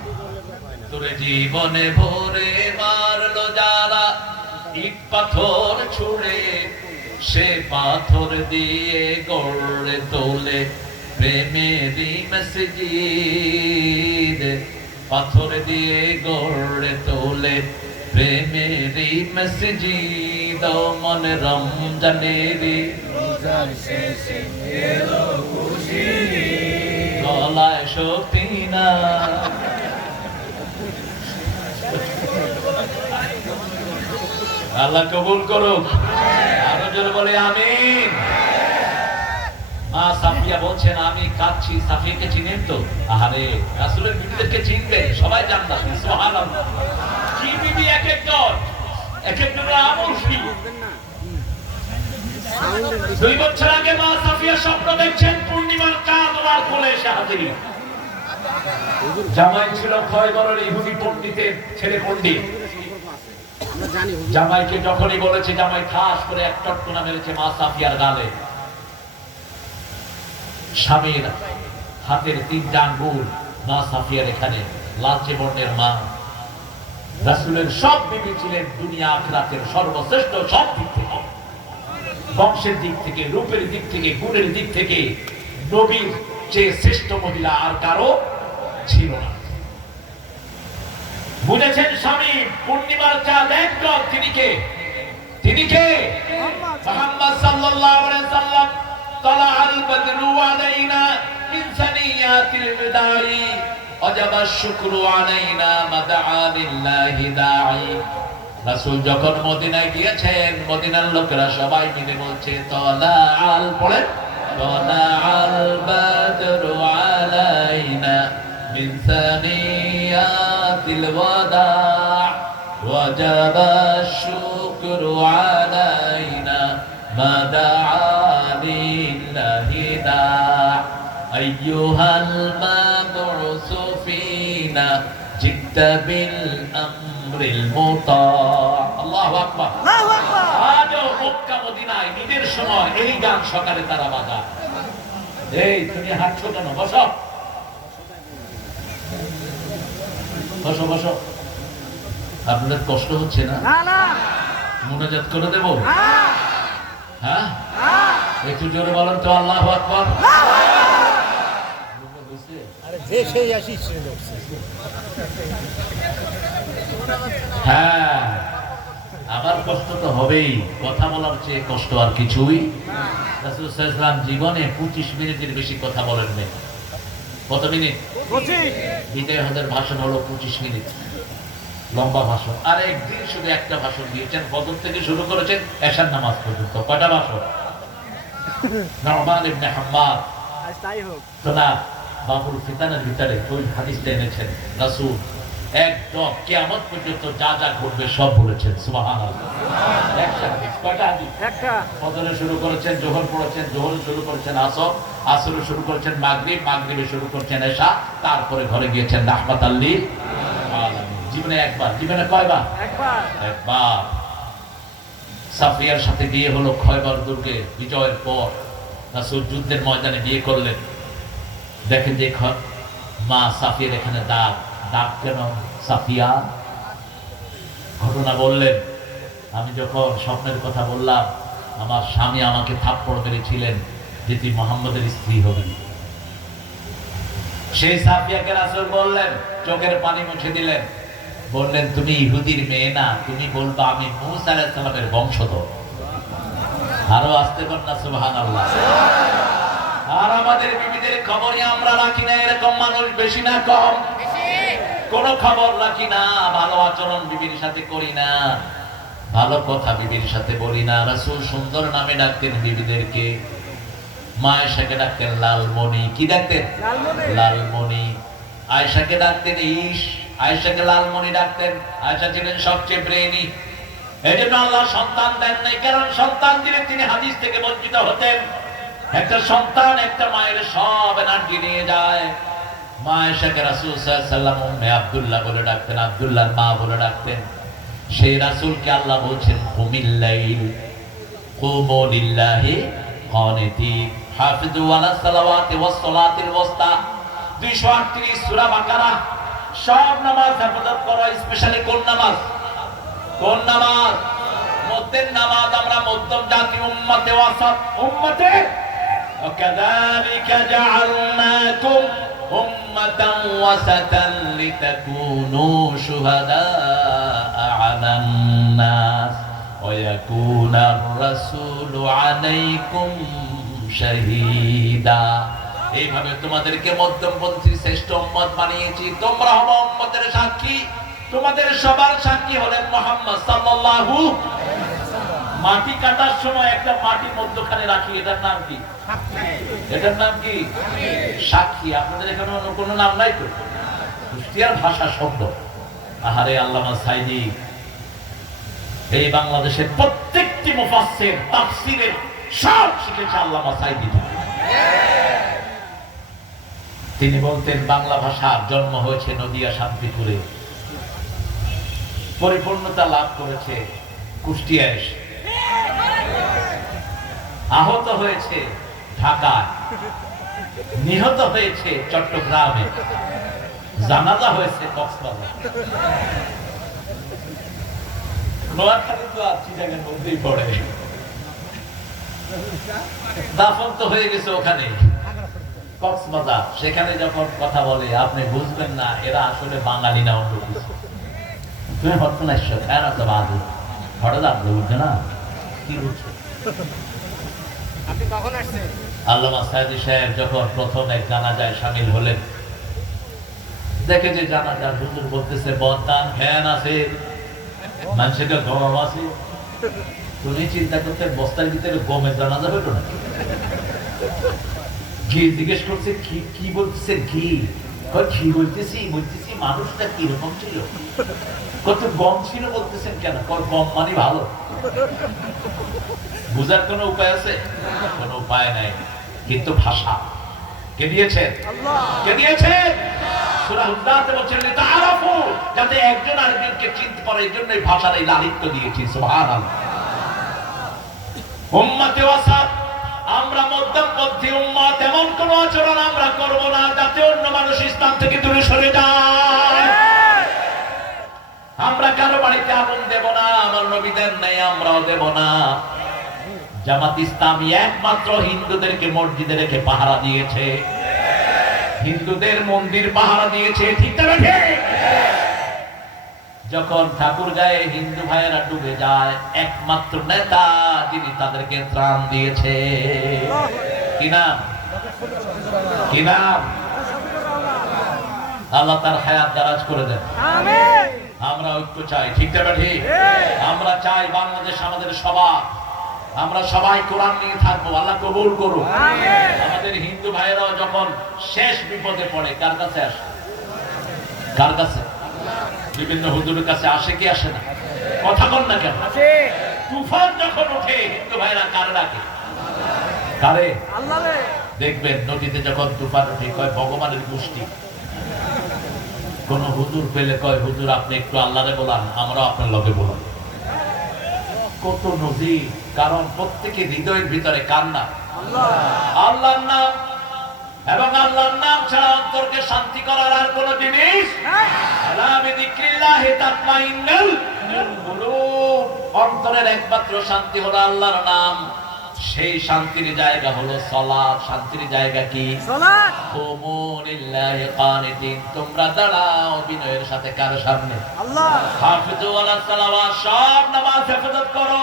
তোরে জীবনে ভরে মারলো যারা ইট পাথর ছুঁড়ে, সে পাথর দিয়ে গড়ে তোলে প্রেমেরই মসজিদ। পাথর দিয়ে গড়ে তোলে প্রেমেরই মসজিদ। মন রমজানেরই গলায় শক্তি না। আল্লাহ কবুল করুক। আরো জোরে বলে আমিন। মা সাফিয়া বলছেন আমি কাঁদছি। সাফিয়াকে চিনেন তো? আহারে, রাসূলের বিবিদেরকে চিনবেন, সবাই জান্নাতি। সুবহানাল্লাহ। কি বিবি এক একজন, এক একজনের আমল কি। 2 বছর আগে মা সাফিয়া স্বপ্ন দেখছেন পূর্ণিমার চাঁদ ওনার কোলে এসে হাজির। জামাই ছিল খয়বরের ইহুদি পণ্ডিতের ছেলে পণ্ডিত। জামাইকে যখনই বলেছে, জামাই খাস করে এক চটকনা মেরেছে মা সাফিয়ার গালে। স্বামীর হাতের 3টা আঙ্গুল মা সাফিয়ার এখানে, লালচে বর্ণের মা। রাসূলের সব বিবি ছিলেন দুনিয়া আখিরাতের সর্বশ্রেষ্ঠ। সব দিক থেকে, বংশের দিক থেকে, রূপের দিক থেকে, গুণের দিক থেকে নবীর চেয়ে শ্রেষ্ঠ মহিলা আর কারো ছিল না। বুঝেছেন স্বামী পূর্ণিমার চাঁদ একজন, তিনি কে? তিনি কে? মুহাম্মদ সাল্লাল্লাহু আলাইহি সাল্লাম। তালাআল বদরু আলাইনা মিন সানিয়াতিল বিদাই ওয়াজাবা শুকরু আলাইনা মাদআ লিল্লাহি দাঈ। রাসূল যখন মদিনায় গিয়েছেন, মদিনার লোকেরা সবাই মিলে বলছে তালাআল, পড়েন তালাআল বদরু আলাইনা মিন সানিয়াতিল ওয়াদা' ওয়াজাবা শুকরু আলাইনা মাদআ লিল্লাহি দাঈ আইয়ুহাল মাবউসু ফিনা জিদ্দা বিল আমর আমরিল মুতা। আল্লাহু আকবার, আল্লাহু আকবার। আজও মক্কা মদিনায় ঈদের সময় এই গান সকালে তারা বাজায়। এই তুমি হাঁটছো কেন? বসো বসো বসো। আপনাদের কষ্ট হচ্ছে না? মুনাজাত করে দেব? হ্যাঁ, একটু জোরে বলেন তো আল্লাহু আকবার। হ্যাঁ, আবার কষ্ট তো হবেই, কথা বলার চেয়ে কষ্ট আর কিছুই। রাসূল সাল্লাল্লাহু আলাইহি ওয়াসাল্লাম জীবনে 25 মিনিটের বেশি কথা বলেননি। কত মিনিট? 25। বিদায় হজের ভাষণ হলো 25 মিনিট, লম্বা ভাষণ। আর একদিন শুধু একটা ভাষণ দিয়েছেন, ফজর থেকে শুরু করেছেন এশার নামাজ পর্যন্ত। কয়টা ভাষণ? নুমান ইবনে হাম্মাদ তোনা বাবুল ফিতানের ভিতরে ওই হাদিসটা এনেছেন। রাসূল একদম কিয়ামত পর্যন্ত যা যা ঘটবে সব বলেছেন। সুবহানাল্লাহ। একটা হাদিস, কয়টা হাদিস? একটা। ফজরে শুরু করেছেন, যোহর পড়েছেন, যোহরে শুরু করেছেন আসর, আসরে শুরু করেছেন মাগরিব, মাগরিবে শুরু করেছেন এশা, তারপরে ঘরে গিয়েছেন রাহমাতাল লিল আলামিন। জীবনে একবার। জীবনে কয়বার? একবার। একবার। সাফিয়ার সাথে বিয়ে হলো খয়বার দুর্গে বিজয়ের পর। রাসূল যুদ্ধের ময়দানে বিয়ে করলেন। দেখেন যে মা সাফিয়ার এখানে দাগ। দাগ কেন? সাফিয়া ঘটনা বললেন, আমি যখন স্বপ্নের কথা বললাম, আমার স্বামী আমাকে থাপ্পড় মেরেছিলেন যে তুই মুহাম্মদের স্ত্রী হবি। সেই সাফিয়াকে রাসূল বললেন, চোখের পানি মুছে দিলেন, বললেন তুমি ইহুদির মেয়ে না, তুমি বলবা আমি মূসা আলাইহিস সালামের বংশধর। আরো আসতে পার না? সুবহানাল্লাহ। আর আমাদের বিবিদের খবরই আমরা রাখি না। এরকম মানুষ বেশি না কম? কোন খবর রাখি না, ভালো আচরণ বিবির সাথে করি না, ভালো কথা বিবির সাথে বলি না। রাসূল সুন্দর নামে ডাকতেন বিবিদেরকে। মা আয়েশাকে ডাকতেন লালমণি। কি ডাকতেন? লালমণি। আয়েশাকে ডাকতেন ঈশ। আয়েশাকে লালমণি ডাকতেন। আয়েশা ছিলেন সবচেয়ে ব্রেনি। এজন্য আল্লাহ সন্তান দেন নাই, কারণ সন্তান দিলে তিনি হাদিস থেকে বঞ্চিত হতেন। একটা সন্তান একটা মায়ের সব এনার্জি নিয়ে যায়। মা আয়েশাকে রাসূল সাল্লাল্লাহু আলাইহি ওয়াসাল্লাম উম্মে আব্দুল্লাহ বলে ডাকতেন, আব্দুল্লাহর মা বলে ডাকতেন। সেই রাসূলকে আল্লাহ বলছেন কুমিল লাইল কুমু লিল্লাহি কানিতিন হাফিজু আলা সালাওয়াতি ওয়াস সালাতিল ওয়াসতা। 238 সূরা বাকারা। সব নামাজ হেফাজত করো। স্পেশালি কোন নামাজ? কোন নামাজ? মধ্যের নামাজ। আমরা মধ্যম জাতি, উম্মতে ওয়াসাত, উম্মতে ওয়াকাযালিকা জাআলনাকুম উম্মাতান ওয়াসাতান লিতাকুনু শুহাদাআ আলান নাস ওয়া ইয়াকুনার রাসূলু আলাইকুম শাহীদা। এইভাবে তোমাদেরকে মধ্যমপন্থী শ্রেষ্ঠ উম্মত বানিয়েছি। তোমরা হলো উম্মতের সাক্ষী। তোমাদের সবার সাক্ষী হলেন মুহাম্মদ সাল্লাল্লাহু আলাইহি ওয়াসাল্লাম। মাটি কাটার সময় একটা মাটি মধ্যখানে রাখি, এটার নাম কি? এটার নাম কি? সাক্ষী। আপনাদের এখানে অন্য কোনো নাম নাই তো? কুষ্টিয়ার ভাষা শব্দ। আহারে আল্লামা সাইদি এই বাংলাদেশের প্রত্যেকটি মুফাসসির তাফসীরের সব শিখেছে আল্লামা সাইদি। তিনি বলতেন বাংলা ভাষার জন্ম হয়েছে নদিয়া শান্তিপুরে, পরিপূর্ণতা লাভ করেছে কুষ্টিয়ায় এসে, আহত হয়েছে ঢাকায়, নিহত হয়েছে চট্টগ্রামে, জানাজা হয়েছে কক্সবাজার। নোয়াখালী তো আর চিটাগাংয়ের মধ্যেই পড়ে। দাফন তো হয়ে গেছে ওখানে কক্সবাজার। সেখানে যখন কথা বলে আপনি বুঝবেন না এরা আসলে বাঙালি না অন্য কিছু। তুমি হঠাৎ আসছো কেন তো বাজে হঠাৎ আপনি বুঝছো না কি বুঝছো? আপনি কখন আসছেন? আল্লামা সাইদি সাহেব যখন প্রথম এক জানাজায় শামিল হলেন, দেখে যে জানাজার হুজুর বলতেছে বদান ফ্যান আছে, মানুষের গরম আছে। তুমি চিন্তা করতে বস্তার ভিতরে গমের জানাজা হইতো না? ঘি জিজ্ঞেস করছে কি বলতেছে? ঘি কি বলতেছি মানুষটা কিরকম ছিল, কত গম ছিল বলতেছেন কেন? গম মানে ভালো। বুঝার কোন উপায় আছে? কোন উপায় নাই। কিন্তু ভাষা কে দিয়েছেন? কে দিয়েছেন? সূরা হুজরাতে বলছেন লিতাআরাফু, যাতে একজন আরেকজনকে চিনতে পারে, এজন্যই ভাষার এই লালিত্য দিয়েছি। সুবহানাল্লাহ। উম্মতে ওয়াসাত, আমরা মধ্যমপন্থী উম্মত, এমন কোন আচরণ আমরা করব না যাতে অন্য মানুষ ইসলাম থেকে দূরে সরে যায়। আমরা কারো বাড়িতে আগুন দেব না, আমার নবী দেন নাই, আমরাও দেব না। জামাত ইসলামী একমাত্র হিন্দুদেরকে মসজিদে রেখে পাহারা দিয়েছে, হিন্দুদের মন্দির পাহারা দিয়েছে, ঠিক না ঠিক? যখন ঠাকুরগাঁয়ে হিন্দু ভাইয়েরা ডুবে যায়, একমাত্র নেতা যিনি তাদেরকে ত্রাণ দিয়েছে, কি নাম? কি নাম? আল্লাহ তার হায়াত দারাজ করে দেন। আমরা ঐক্য চাই, ঠিক না ঠিক? আমরা চাই বাংলাদেশ আমাদের সবার, আমরা সবাই কোরআন নিয়ে থাকবো, আল্লাহ কবুল করুন। আমাদের হিন্দু ভাইয়েরাও যখন শেষ বিপদে পড়ে কার কাছে আসে? কার কাছে? বিভিন্ন হুজুরের কাছে আসে কি আসে না? কথা বল না কেন? তুফান যখন ওঠে হিন্দু ভাইরা কারে ডাকে? কারে? আল্লাহরে। দেখবেন নদীতে যখন তুফান ওঠে কয় ভগবানের গোষ্ঠী। কোন হুজুর পেলে কয় হুজুর আপনি একটু আল্লাহরে বলান, আমরা আপনার লগে বলান। কত নজির, কারণ প্রত্যেকের হৃদয়ের ভিতরে কার নাম? আল্লাহর নাম। এবং আল্লাহর নাম ছাড়া অন্তরকে শান্তি করার আর কোন জিনিস আলা বিযিকরিল্লাহি তাতমাইন্নুল কুলুব। অন্তরের একমাত্র শান্তি হলো আল্লাহর নাম। সেই শান্তির জায়গা হলো সালাত। শান্তির জায়গা কি? সালাত। কুমু লিল্লাহি কানিতিন, তোমরা দাঁড়াও বিনয়ের সাথে কার সামনে? আল্লাহ। হাফিজু আলাস সালাওয়াত, সব নামাজ হেফাজত করো।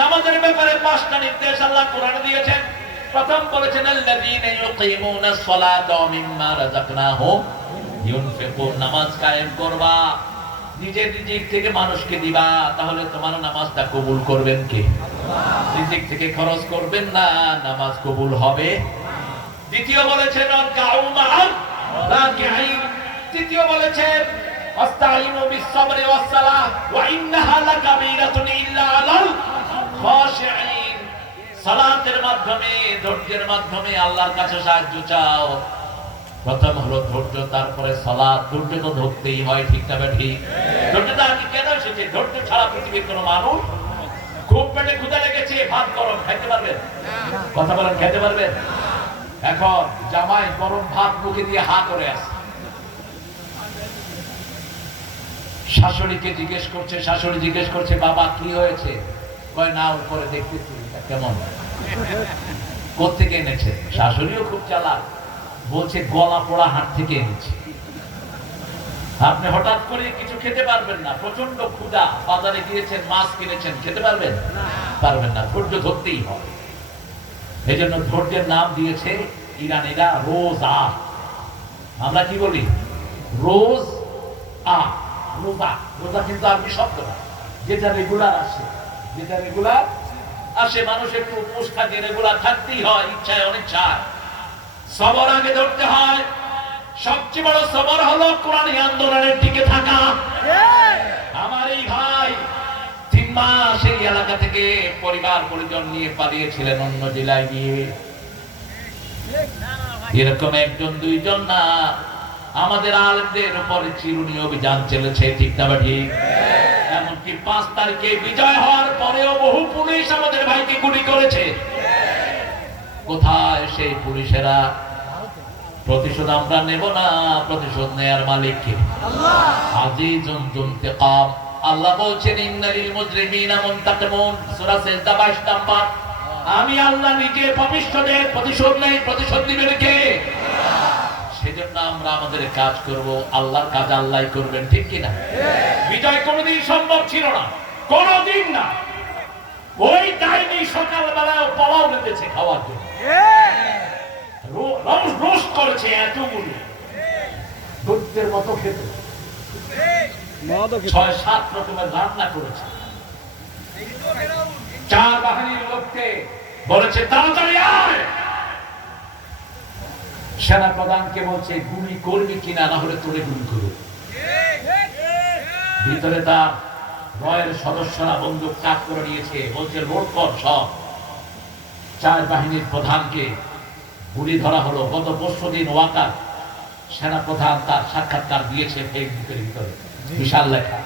নামাজের ব্যাপারে 5টা নির্দেশ আল্লাহ কোরআনে দিয়েছেন। প্রথম বলেছেন আল্লাযীনা ইউকিমুনাস সালাতা ওয়া মিম্মা রাযাকনাহুম ইউনফিকুন, নামাজ কায়েম করবা, নিজের রিজিক থেকে মানুষকে দিবা, তাহলে তোমার নামাজটা কবুল করবেন কে? আল্লাহ। রিজিক থেকে খরচ করবেন না, নামাজ কবুল হবে। দ্বিতীয় বলেছেন আরকাউ মা'আর রাকিঈন, তৃতীয় বলেছেন আস্তাঈনু বিস-সাবরি ওয়াস-সালাহ ওয়া ইন্নাহা লাকাবীরাতুন ইল্লা আলাল খাশিঈন। সালাতের মাধ্যমে, ধৈর্যের মাধ্যমে আল্লাহর কাছে সাহায্য চাও। প্রথম হলো ধৈর্য, তারপরে সালাত। ধৈর্য তো ধরতেই হয়, ঠিক না ঠিক? ধৈর্যটা আগে কেন এসেছে? ধৈর্য ছাড়া পৃথিবীর কোনো মানুষ, খুব পেটে ক্ষুধা লেগেছে, ভাত গরম, খেতে পারবেন? কথা বলেন, খেতে পারবেন? এখন জামাই গরম ভাত মুখে দিয়ে হা করে আসে, শাশুড়িকে জিজ্ঞেস করছে, শাশুড়ি জিজ্ঞেস করছে বাবা কি হয়েছে? কয় না, উপরে দেখতেছি। কেমন? কোত্থেকে এনেছে? শাশুড়িও খুব চালাক, বলছে গলা পোড়া হাট থেকে এনেছে। আপনি হঠাৎ করে কিছু খেতে পারবেন না, প্রচন্ড ক্ষুধা, বাজারে গিয়েছেন, মাছ কিনেছেন, খেতে পারবেন? পারবেন না। ধৈর্য ধরতেই হবে। এই জন্য ধৈর্যের নাম দিয়েছে ইরানিরা রোজা। আমরা কি বলি? রোজ আ, রোজা। রোজা কিন্তু আরবি শব্দ না, যেটা রেগুলার আসে, যেটা রেগুলার আসে। মানুষ একটু উপোস থাকে, রেগুলার থাকতেই হয়, ইচ্ছায় অনিচ্ছায়। সবর আগে ধরতে হয়। সবচেয়ে বড় সবর হলো কোরআনী আন্দোলনের টিকে থাকা। আমার এই ভাই 3 মাস এই এলাকা থেকে পরিবার পরিজন নিয়ে পালিয়েছিলেন অন্য জেলায় গিয়ে। এরকম একজন দুইজন না, আমাদের আলেমদের উপরে চিরুনি অভিযান চলেছে, ঠিক না ঠিক? এমনকি 5 তারিখে বিজয় হওয়ার পরেও বহু পুলিশ আমাদের ভাইকে গুলি করেছে। কোথায় সেই পুলিশেরা? প্রতিশোধ আমরা নেব না, প্রতিশোধ নেয়ার মালিক কে? আল্লাহ। আজিজুন যুনতিকাম। আল্লাহ বলছেন ইন্নালিল মুজরিমিনা মুনতাকিমুন, সূরা সিজদা 22 নাম্বার। আমি আল্লাহ নিজে পাপিষ্ঠদের প্রতিশোধ নেই, প্রতিশোধ দিবেন কে? আল্লাহ। সেজন্য আমরা আমাদের কাজ করব, আল্লাহর কাজ আল্লাহই করবেন, ঠিক কি না? বিজয় কোনোদিন সম্ভব ছিল না, কোনোদিন না। ওই ডাইনি সকালবেলায় পোলাও রেঁধেছে খাওয়ার জন্য, রোস্ট করেছে এতগুলো, দুধের মতো খেত, 6-7 রকমের রান্না করেছে। 4 বাহিনীর লোককে বলেছে তাড়াতাড়ি আয়। সেনা প্রধানকে বলছে গুলি করবি কিনা, না হলে তোরে গুলি করব। ভিতরে তার রয়ের সদস্যরা বন্দুক তাক করে নিয়েছে, বলছে লোড কর সব। 4 বাহিনীর প্রধানকে গুলি ধরা হলো। গত 5 দিন ওয়াকার সেনা প্রধান তার সাক্ষাৎকার দিয়েছে ফেসবুকের ভিতরে, বিশাল লেখা,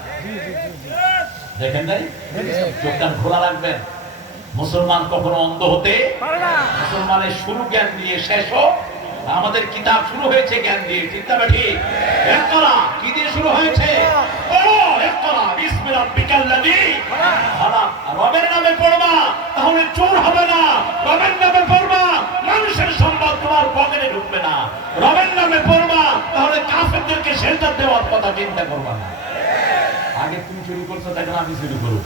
দেখেন নাই? চোখটা খোলা রাখবেন। মুসলমান কখনো অন্ধ হতে পারে না। মুসলমানের শুরু জ্ঞান দিয়ে, শেষ আমাদের কিতাব শুরু হয়েছে জ্ঞান দিয়ে, ঠিক না ঠিক? ইকরা কি দিয়ে শুরু হয়েছে? পড়ো, ইকরা বিসমি রাব্বিকাল্লাযী খালাক। রবের নামে পড়বা, তাহলে চোর হবে না। রবের নামে পড়বা, মানুষের সম্পদ তোমার পকেটে ঢুকবে না। রবের নামে পড়বা, তাহলে কাফেরদেরকে সেজদা দেওয়ার কথা চিন্তা করবা না। আগে তুমি চুরি করছো, তাই আমি চুরি করব,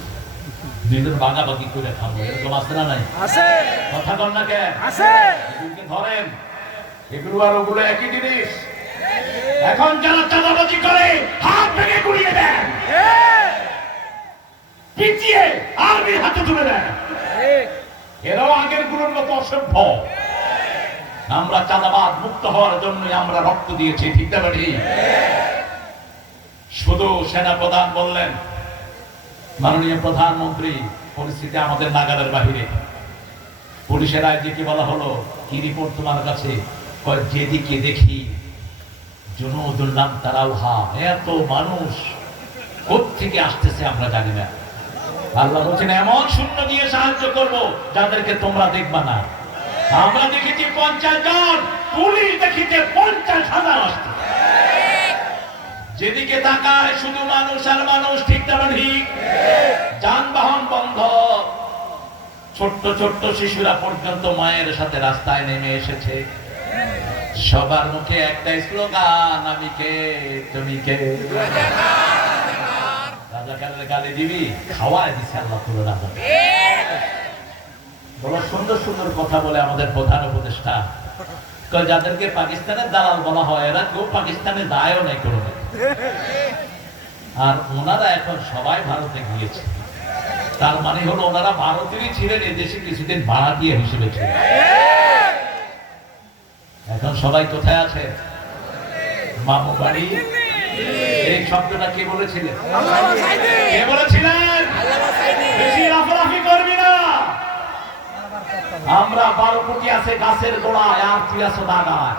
দুইজন ভাগাভাগি করে খাবো, এরকম আছে না নাই? আছে। কথা বল না কেন? আছে। এগুলোকে ধরেন, এগুলো আর ওগুলো একই জিনিস। এখন যারা চাঁদাবাজি করে হাত ভেঙে গুড়িয়ে দেন, পিটিয়ে আর্মির হাতে তুলে দেন। এরাও আগের গুলোর মতো অসভ্য। আমরা চাঁদাবাদ মুক্ত হওয়ার জন্য আমরা রক্ত দিয়েছি, ঠিক না ঠিক? শুধু সেনাপ্রধান বললেন, মাননীয় প্রধানমন্ত্রী, পরিস্থিতি আমাদের নাগালের বাহিরে। পুলিশের আইজিকে বলা হলো, কি রিপোর্ট তোমার কাছে? যেদিকে দেখি জুনুদুল্লাহ তারাউহা, এত মানুষ কোত্থেকে আসতেছে আমরা জানি না। আল্লাহ বলছেন, এমন শূন্য দিয়ে সাহায্য করব যাদেরকে তোমরা দেখবা না। আমরা দেখেছি 50 জন, পুলিশ দেখিতে 50,000 আসছে। যেদিকে তাকায় শুধু মানুষ আর মানুষ, ঠিক না ঠিক? যানবাহন বন্ধ, ছোট্ট ছোট্ট শিশুরা পর্যন্ত মায়ের সাথে রাস্তায় নেমে এসেছে। সবার মুখে একটাই স্লোগান, আমি কে তুমি কে? রাজাকারের গালি দিবি, খাওয়ায় দিছে আল্লাহ পুরো রাজা। বড় সুন্দর সুন্দর কথা বলে আমাদের প্রধান উপদেষ্টা, যাদেরকে পাকিস্তানের দালাল বলা হয়, এরা কেউ পাকিস্তানে দায়ও নাই কোনো। আর ওনারা এখন সবাই ভারতে গিয়েছে, তার মানে হলো ওনারা ভারতেরই ছিলেন, এদেশে কিছুদিন ভাড়াটিয়া হিসেবে ছিলেন। এখন সবাই কোথায় আছে? মামু বাড়ি। এই শব্দটা কে বলেছিলেন? কে বলেছিলেন? বেশি লাফালাফি করবি না। আমরা 12 কোটি আছে গাছের গোড়ায়, আর তুই আছো দাগায়।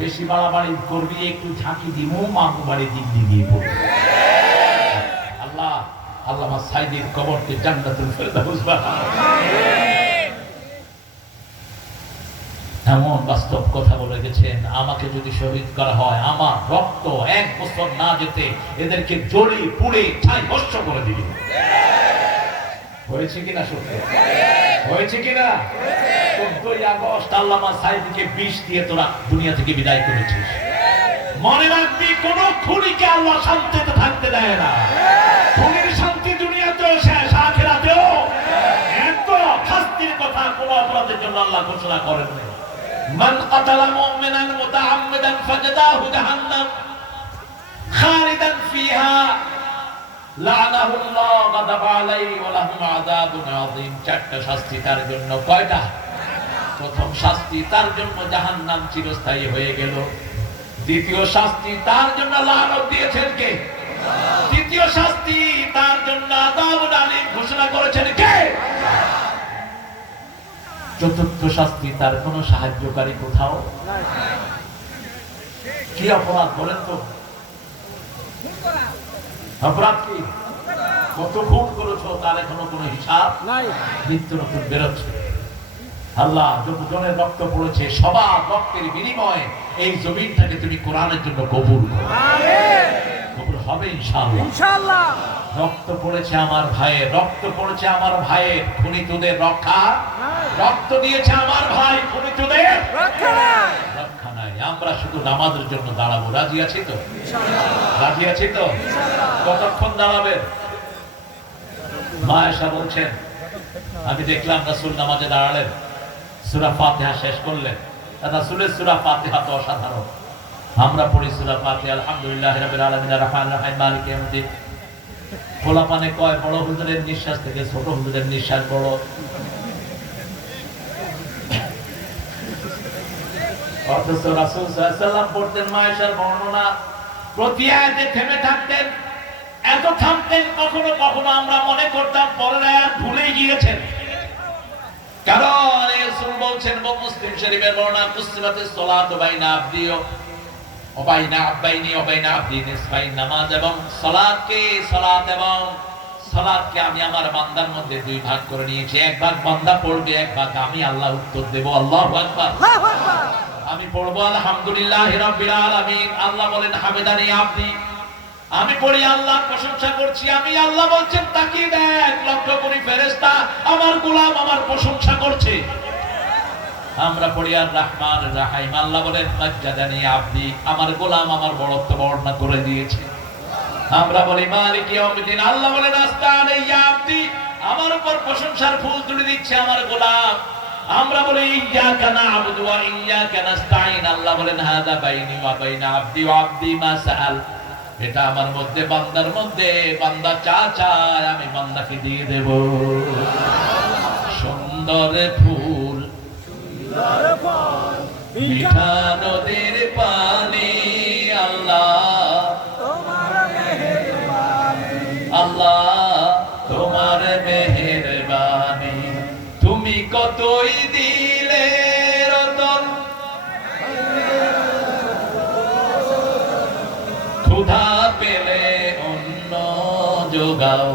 বেশি বাড়াবাড়ি করবি, একটু ঝাঁকি দিব, মামু বাড়ি দিল্লি দিয়ে পড়বি। আল্লাহ আল্লামা সাইদির কবরকে জান্নাতুল ফেরদাউস বানায়। এমন বাস্তব কথা বলে গেছেন, আমাকে যদি শহীদ করা হয়, আমার রক্ত 1 বছর না যেতে এদেরকে জ্বলি পুড়ে ছাই ভস্ম করে দিবি। হয়েছে কিনা? সত্য হয়েছে কিনা? 14ই আগস্ট আল্লামা সাইদিকে বিষ দিয়ে তোরা দুনিয়া থেকে বিদায় করেছিস। মনে রাখবি, কোন খুনিকে আল্লাহ শান্তিতে থাকতে দেয় না। খুনির শান্তি দুনিয়াতেও শেষ, আখিরাতেও। এত শাস্তির কথা কোন অপরাধের জন্য আল্লাহ ঘোষণা করেন না। মান কাতালা মুমিনান মুতাআম্মিদান ফাজাযাহু জাহান্নাম খালিদান ফিহা লা'নাহুল্লাহ গাদাবা আলাইহি ওয়া লাহুম আযাবুন আযীম। 4টা শাস্তি তার জন্য। কয়টা? প্রথম শাস্তি তার জন্য জাহান্নাম চিরস্থায়ী হয়ে গেল। দ্বিতীয় শাস্তি তার জন্য লানত দিয়েছেন কে? দ্বিতীয় শাস্তি তার জন্য আযাবুন আলীম ঘোষণা করেছেন কে? চতুর্থ শাস্তি তার কোনো সাহায্যকারী কোথাও নাই। কি অপরাধ বলেন তো? অপরাধ কি? কত খুন করেছো তার এখনো কোনো হিসাব নাই, নিত্য নতুন বেরোচ্ছে। আল্লাহ যতজনের রক্ত পড়েছে, সবার রক্তের বিনিময়ে এই জমিনটাকে তুমি কোরআনের জন্য কবুল করো। আমিন। কবুল হবে ইনশাআল্লাহ। ইনশাআল্লাহ। রক্ত পড়েছে আমার ভাইয়ের, রক্ত পড়েছে আমার ভাইয়ের, খুনিতদের রক্ষা, রক্ত দিয়েছে আমার ভাই, খুনিতদের রক্ষা নাই, রক্ষা নাই। আমরা শুধু নামাজের জন্য দাঁড়াবো। রাজি আছি তো? ইনশাআল্লাহ। রাজি আছি তো? ইনশাআল্লাহ। কতক্ষণ দাঁড়াবেন? মা আয়েশা বলছেন, আমি দেখলাম রাসূল নামাজে দাঁড়ালেন, সূরা ফাতিহা শেষ করলেন। রাসূলের সূরা ফাতিহা তো অসাধারণ। আমরা পড়ি সূরা ফাতিহা, আলহামদুলিল্লাহি রাব্বিল আলামিন আর রহমানির রহিম মালিকি ইয়াউমিদ্দিন। খোলাপানে কয় বড় হুজুরের নিঃশ্বাস থেকে ছোট হুজুরের নিঃশ্বাস বড়। অথচ রাসূল সাল্লাল্লাহু আলাইহি ওয়াসাল্লাম পড়তেন মায়েশার বর্ণনা, প্রতি আয়াতে থেমে থাকতেন, এত থামতেন কখনো কখনো আমরা মনে করতাম পরের আয়াত ভুলে গিয়েছেন। কারণ রাসূল বলছেন, মুসলিম শরীফের বর্ণনা, কুসরাতিস সালাতু বাইনা আবদি ওবাইনা আব্বাইনি ওবাইনা আব্দি নিসফাইন, নামাজ এবং সালাতকে আমি আমার বান্দার মধ্যে দুই ভাগ করে নিয়েছি। এক ভাগ বান্দা পড়বে, এক ভাগ আমি আল্লাহ উত্তর দেব। আল্লাহু আকবার। আমি পড়বো আলহামদুলিল্লাহি রাব্বিল আলামিন, আল্লাহ বলেন হামিদানি আব্দি। আমি পড়ি আল্লাহ প্রশংসা করছি, আমি আল্লাহ বলছেন তাকিয়ে দেখ, লক্ষ্য করি ফেরেশতা আমার গোলাম আমার প্রশংসা করছে। আমরা পড়ি আর রহমান রাহিম, আল্লাহ বলেন মাজ্জাদানি আব্দি, আমার গোলাম আমার বড়ত্ব বর্ণনা করে দিয়েছে। আমরা বলি মালিক ইয়াউমিদ্দিন, আল্লাহ বলেন আস্তানি ইয়া আব্দি, আমার উপর প্রশংসার ফুল তুলে দিচ্ছে আমার গোলাম। আমরা বলি ইয়্যাকা না'বুদু ওয়া ইয়্যাকা নাস্তাঈন, আল্লাহ বলেন হাদা বাইনি ওয়া বাইনা আব্দি ওয়া আব্দি মা সাআল, এটা আমার মধ্যে বান্দার মধ্যে, বান্দা চা চায় আমি বান্দাকে দিয়ে দেব। সুন্দর ফুল মিঠা নদীর পানি, আল্লাহ তোমার মেহেরবানি, তুমি কতই দিলে রতন, ক্ষুধা পেলে অন্ন যোগাও,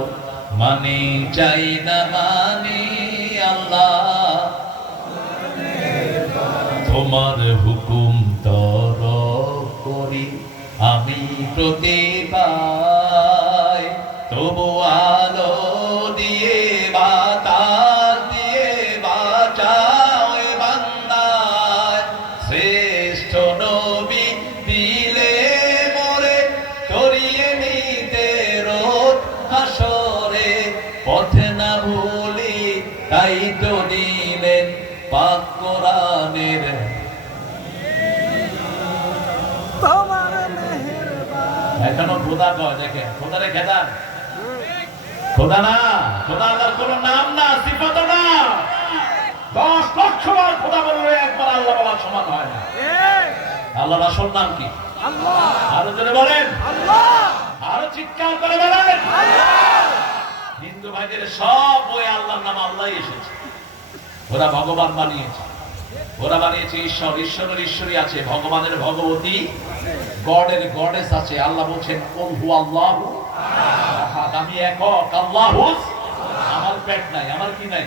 মানি চাই না মানি আল্লাহ, তোমার হুকুম তর করি আমি প্রতিপাই, তবু আলো দিয়ে বাতাস দিয়ে বাঁচাও বান্দায়, শ্রেষ্ঠ নবী দিলে মোরে করিয়ে নিতে রোজ হাসরে, পথ না ভুলি তাই তো দিলেন পাক কোরআনের, এখনো খোদা কয়, দেখেন খোদারে খেদান, খোদা না, খোদা আল্লাহর কোন নাম না, সিফাত না। 10 লক্ষ বার খোদা বললে একবার আল্লাহ বলার সমান হয় না। আল্লাহর আসল নাম কি? আল্লাহ। আরো জোরে বলেন আল্লাহ, আরো চিৎকার করে বলেন আল্লাহ। হিন্দু ভাইদের সব ওই আল্লাহর নাম আল্লাহই এসেছে, ওরা ভগবান বানিয়েছে, ওরা বানিয়েছে ঈশ্বর, ঈশ্বরের ঈশ্বরী আছে, ভগবানের ভগবতী, গডের গডেস আছে। আল্লাহ বলছেন কুল হু আল্লাহু আহাদ, আমি একক আল্লাহুস, আমার পেট নাই, আমার কি নাই?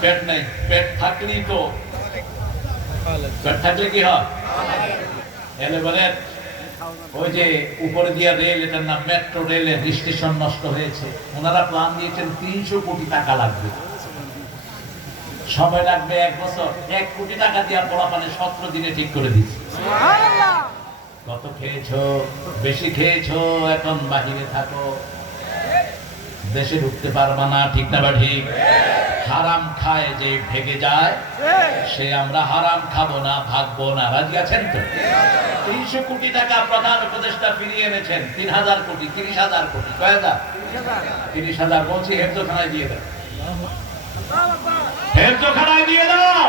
পেট নাই। পেট থাকলেই তো, পেট থাকলে কি হয়? এলে বলেন ওই যে উপরে দিয়া রেল, এটার নাম মেট্রো রেলের স্টেশন নষ্ট হয়েছে, ওনারা প্ল্যান দিয়েছেন 300 কোটি টাকা লাগবে, সময় লাগবে 1 বছর। 1 কোটি টাকা দিয়ে পোলাপানে 17 দিনে ঠিক করে দিচ্ছে। কত খেয়েছো? বেশি খেয়েছো, এখন বাহিরে থাকো, দেশে ঢুকতে পারবা না, ঠিক না বা ঠিক? হারাম খায় যে ভেগে যায়, সে আমরা হারাম খাবো না, ভাগবো না, রাজি আছেন তো? 300 কোটি টাকা প্রধান উপদেষ্টা ফিরিয়ে এনেছেন, 3000 কোটি, 30,000 কোটি, কয় হাজার? 30,000 বলছি হেফজখানায় দিয়ে দাও, হেফজখানায় দিয়ে দাও,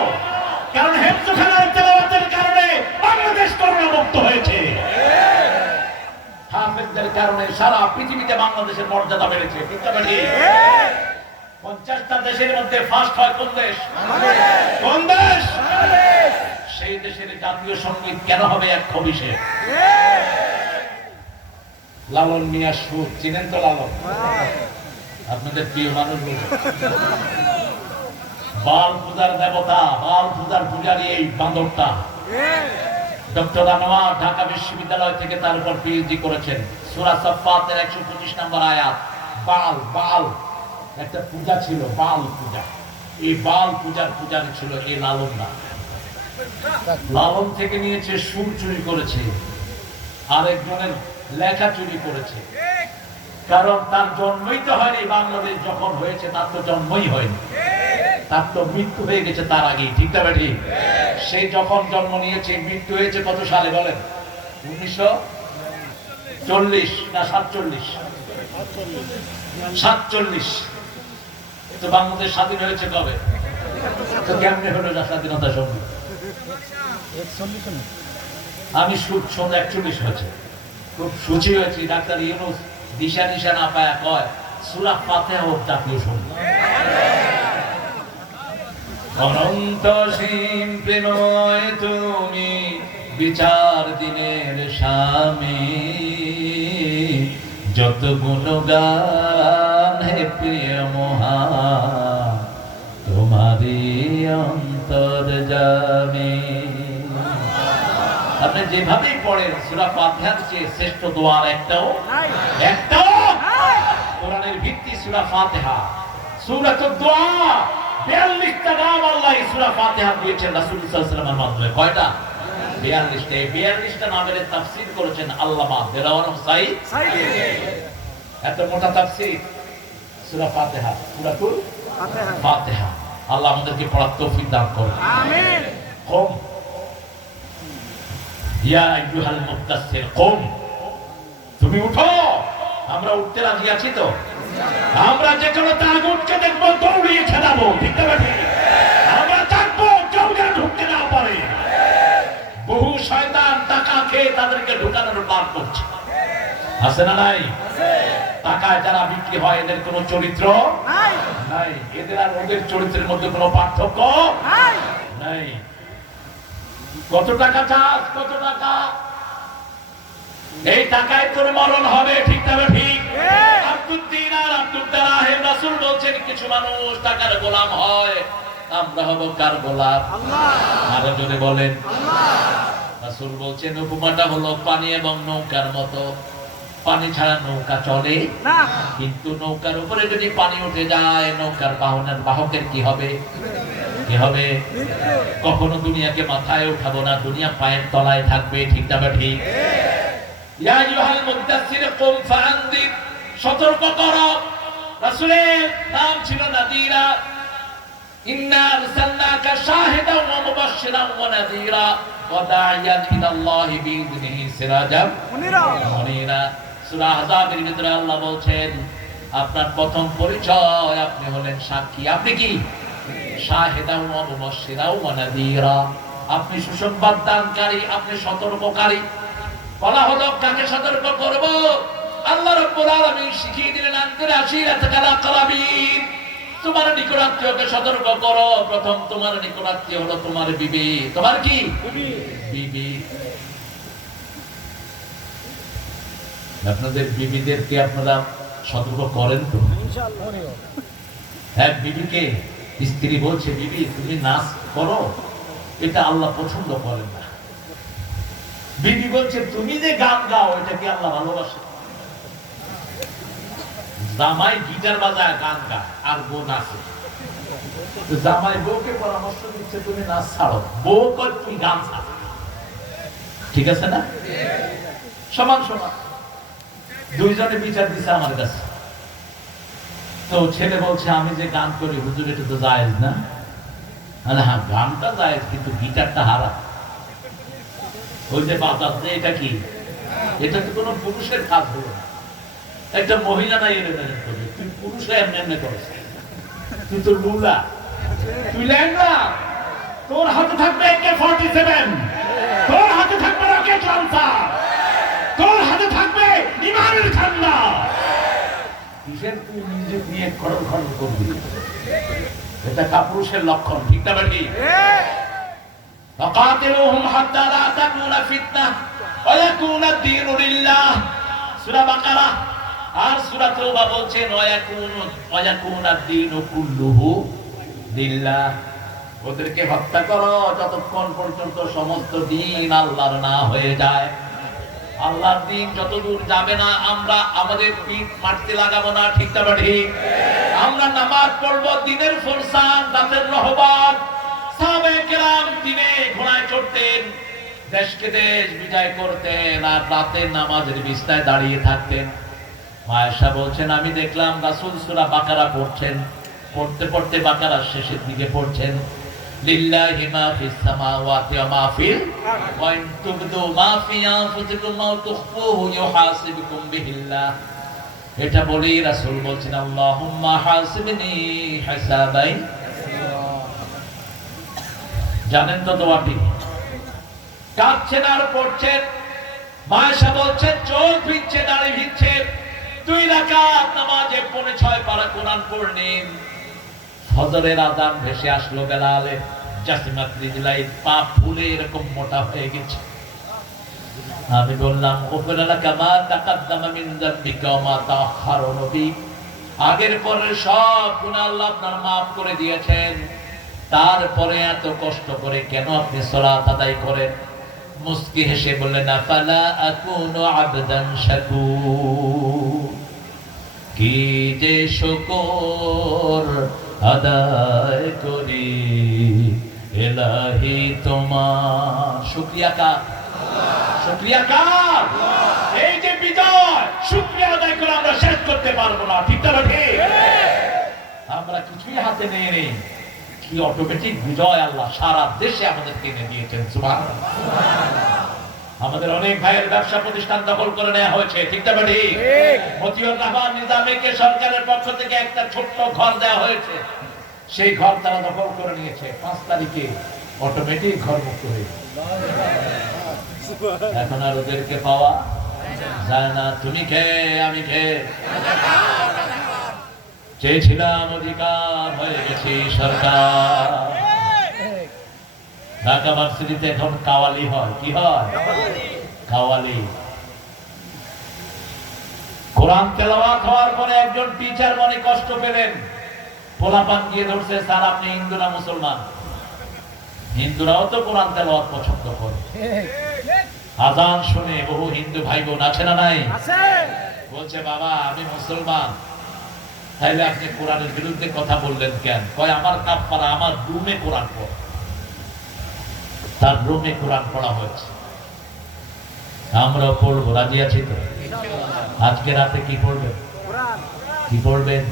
কারণ হেফজখানার তেলাওয়াতের কারণে বাংলাদেশ করোনা মুক্ত হয়েছে, হাফেজদের কারণে সারা পৃথিবীতে বাংলাদেশের মর্যাদা বেড়েছে, ঠিক না ঠিক? 50টা দেশের মধ্যে ফার্স্ট হয় কোন দেশ? কোন দেশ? সেই দেশের জাতীয় সঙ্গীত কেন হবে 120-এ? লালন মিয়া সুর, চিনেন তো লালন? আপনাদের প্রিয় মানুষ বলছে বাল পূজার দেবতা, বাল পূজার পূজারী এই বান্দরটা। ডক্টর আনোয়ার ঢাকা বিশ্ববিদ্যালয় থেকে তার উপর পিএইচডি করেছেন। সূরা সাফফাতের 125 নম্বর আয়াত, বাল, বাল একটা পূজা ছিল, বাল পূজা। এই বাল পূজার পূজারী ছিল এই লালন না। লালন থেকে নিয়েছে, সুর চুরি করেছে, আরেকজনের লেখা চুরি করেছে, কারণ তার জন্মই তো হয়নি। বাংলাদেশ যখন হয়েছে তার তো জন্মই হয়নি, তার তো মৃত্যু হয়ে গেছে তার আগেই, ঠিক না ঠিক? সে যখন জন্ম নিয়েছে, মৃত্যু হয়েছে কত সালে বলেন? 1940 না 47? 47। তো বাংলাদেশ স্বাধীন হয়েছে কবে? তো কেমনে হলো না স্বাধীনতা সময়? আমি শুন 41 হয়েছে, খুব সুচি হয়েছি। ডাক্তার ইউনূস দিশা নিশা না পায়া কয় সূরা ফাতিহা ও জাতীয় সঙ্গীত। অনন্ত সীম প্রেমময় তুমি, বিচার দিনের স্বামী যত গুণগান হে প্রিয় মহান তোমারই অন্তর্যামী। আপনি যেভাবেই পড়েন সূরা ফাতিহার চেয়ে শ্রেষ্ঠ দোয়া একটাও কোরআনের ভিত্তি সূরা ফাতিহা। সূরাতুদ দোয়া 42টা নাম আল্লাহ সূরা ফাতিহা দিয়েছেন রাসূল সাল্লাল্লাহু আলাইহি ওয়াসাল্লামের মাধ্যমে। কয়টা? 42টা নামের তাফসীর করেছেন আল্লামা দেলাওয়ার সাইদ। এত মোটা তাফসীর সূরা ফাতিহা, সূরাতুল ফাতিহা। আল্লাহ আমাদেরকে পড়ার তৌফিক দান করুন, আমিন। কুম ইয়া আইয়ুহাল মুদাসসির কুম, তুমি উঠো। আমরা উঠতে রাজি আছি তো? আমরা যে কোনো তাগুতকে দেখবো দৌড়িয়ে খেদাবো, ঠিক না? আমরা থাকবো কেউ যেন ঢুকতে না পারে। বহু শয়তান টাকা খেয়ে তাদেরকে ঢুকানোর প্ল্যান করছে, আছে না নাই? টাকায় যারা বিক্রি হয় এদের কোনো চরিত্র নাই, এদের আর ওদের চরিত্রের মধ্যে কোনো পার্থক্য নাই। কত টাকা চাস, কত টাকা, এই টাকায় তোর মরণ হবে, ঠিক না? ঠিক। আব্দুদ্দিন আর আব্দুল দারাহেম রাসূল বলছেন কিছু মানুষ টাকার গোলাম হয়, আমরা হব কার গোলাম? আল্লাহ। আরো জোরে বলেন আল্লাহ। রাসূল বলছেন উপমাটা হলো পানি এবং নৌকার মতো। পানি ছাড়া নৌকা চলে না, কিন্তু নৌকার উপরে যদি পানি উঠে যায় নৌকার বাহকের কি হবে? কি হবে? কখনো দুনিয়াকে মাথায় উঠাবো না, দুনিয়া পায়ের তলায় থাকবে, ঠিক না? ঠিক। ইয়া আইয়ুহাল মুদাসসির কুম ফাআনদির, সতর্ক করো। রাসূলের নাম ছিল নাদিরা। ইন্না আরসালনাকা শাহিদান ওয়া মুবাশশিরান ওয়া নাদিরা ওয়া দা'iয়ান ইলাল্লাহি বিইذনিহি সিরাজাম মুনীরা। সূরা আহজাবের ভিতরে আল্লাহ বলছেন আপনার প্রথম পরিচয় আপনি হলেন সাক্ষী। আপনি কি? শাহিদান ওয়া মুবাশশিরান ওয়া নাদিরা, আপনি সুসংবাদ দানকারী, আপনি সতর্ককারী। বলা হলো কাকে সতর্ক করব? আল্লাহ রাব্বুল আলামিন শিখিয়ে দিলেন আনজির আশিরাতাকাল আকরাবিন, তোমার নিকটাত্মীয়কে সতর্ক করো। প্রথম তোমার নিকটাত্মীয় হলো তোমার বিবি। তোমার কি? বিবি। আপনাদের বিবিদেরকে আপনারা সতর্ক করেন তো? হ্যাঁ, বিবিকে স্ত্রী বলছে বিবি তুমি নাচ করো, এটা আল্লাহ পছন্দ করেন না। বিবি বলছে তুমি যে গান গাও এটা কি আল্লাহ ভালোবাসে? জামাই গিটার বাজায় গান গায় আর বউ নাচে, জামাই বউকে পরামর্শ দিচ্ছে তুমি নাচ ছাড়ো, বউ কয় তুই গান ছাড়। ঠিক আছে না? সমান সমান দুইজনে বিচার দিচ্ছে আমার কাছে। তো ছেলে বলছে আমি যে গান করি হুজুর এটা তো জায়েজ না। হ্যাঁ, গানটা জায়েজ কিন্তু গিটারটা হারাম। ওই যে বাজাচ্ছে এটা কি? এটা তো কোনো পুরুষের কাজ হলো না, একটা মহিলা নাই এর করবে। তুই পুরুষে এমনি করিস, তুই তো লুলা, তুই ল্যাংড়া। তোর হাতে থাকবে AK-47, তোর হাতে থাকবে রকেট লঞ্চার, তোর হাতে থাকবে ইমানের ঠান্ডা। কিসের তুই নিজে নিয়ে খড় খড় করবি? এটা কাপুরুষের লক্ষণ, ঠিক না? ঠিক। فقاتلوهم حتى لا تكون فتنة ويكون الدين لله। সূরা বাকারা আর সূরা তাওবা বলছেন ওয়ায়াকুন আদ-দীনু কুল্লুহু লিল্লাহ। ওদেরকে হত্যা করো যতক্ষণ পর্যন্ত সমস্ত দিন আল্লাহর না হয়ে যায়। আল্লাহর দিন যতদূর যাবে না আমরা আমাদের পিঠ মাটিতে লাগাবো না, ঠিক না? ঠিক। আমরা নামাজ পড়বো দিনের ফরসান রাতের রহবান। সাহাবায়ে কেরাম দিনে ঘোড়ায় চড়তেন, দেশকে দেশ বিজয় করতেন, আর রাতের নামাজের বিছানায় দাঁড়িয়ে থাকতেন। আয়েশা বলছেন আমি দেখলাম রাসূল সূরা বাকারা পড়ছেন, পড়তে পড়তে বাকারার শেষের দিকে পড়ছেন লিল্লাহি মা ফিস সামাওয়াতি ওয়া মা ফিল ওয়া ইন তুবদু মা ফি আনফুসিকুম আও তুখফুহু ইউহাসিবুকুম বিহিল্লাহ। এটা বলি রাসূল বলছেন আল্লাহুম্মা হাসিবনি হিসাবাই। জানেন তো দোয়াটি? কাঁদছেন আর পড়ছেন। আয়েশা বলছেন চোখ ভিজছে, দাড়ি ভিজছে। 2 রাকাত নামাজে 6.5 পারা কোরআন পড়লেন। ফজরের আযান ভেসে আসলো বেলালে। জাসিমাত রিজলাই পা ফুলে এরকম মোটা হয়ে গেছে। আমি বললাম গুফিরা লাকা মা তাকাদ্দামা মিন যামবিকা ওয়া মা তাআখার, নবী আগের পরের সব গুনাহ আল্লাহ আপনার maaf করে দিয়েছেন, তারপরে এত কষ্ট করে কেন আপনি সালাত আদায় করেন? মুস্কি হেসে বললেন আফালা আকুনু আবদান শাকুর, কি যে শুকর আদায় করি ইলাহি তোমার। শুকরিয়া কার? শুকরিয়া কার? এই যে বিজয়, শুকরিয়া আদায় করে আমরা শেষ করতে পারবো না, ঠিক না ঠিক? আমরা কিছুই হাতে নেই নেই, কি অটোমেটিক বিজয় আল্লাহ সারা দেশে আমাদের কিনে দিয়েছেন। সুবহানাল্লাহ। আমাদের অনেক ভাইয়ের ব্যবসা প্রতিষ্ঠান দখল করে নেওয়া হয়েছে, ঠিক না ঠিক? মতিউর রহমান নিজামীকে সরকারের পক্ষ থেকে একটা ছোট্ট ঘর দেওয়া হয়েছে, সেই ঘর তারা দখল করে নিয়েছে। 5 তারিখে অটোমেটিক ঘর মুক্ত হয়ে এখন আর ওদেরকে পাওয়া যায় না। তুমি খেয়ে আমি খেয়ে চেয়েছিলাম অধিকার, হয়ে গেছি সরকার। ঢাকা ভার্সিটিতে এখন কাওয়ালি হয়। কি হয়? কাওয়ালি। কোরআন তেলাওয়াত হওয়ার পরে একজন টিচার মনে কষ্ট পেলেন, পোলাপান গিয়ে ধরছে, স্যার আপনি হিন্দু না মুসলমান? হিন্দুরাও তো কোরআন তেলাওয়াত পছন্দ করে। আজান শুনে বহু হিন্দু ভাই বোন আছে না নাই? বলছে বাবা আমি মুসলমান, তাইলে আপনি কোরআনের বিরুদ্ধে কথা বললেন কেন? কয় আমার কাফারা, আমার রুমে কোরআন পড়ে, তার রুমে কোরআন পড়া হয়েছে, আমরাও পড়বো। রাজি আছি তো? আজকে রাতে কি পড়বেন? কি পড়বেন?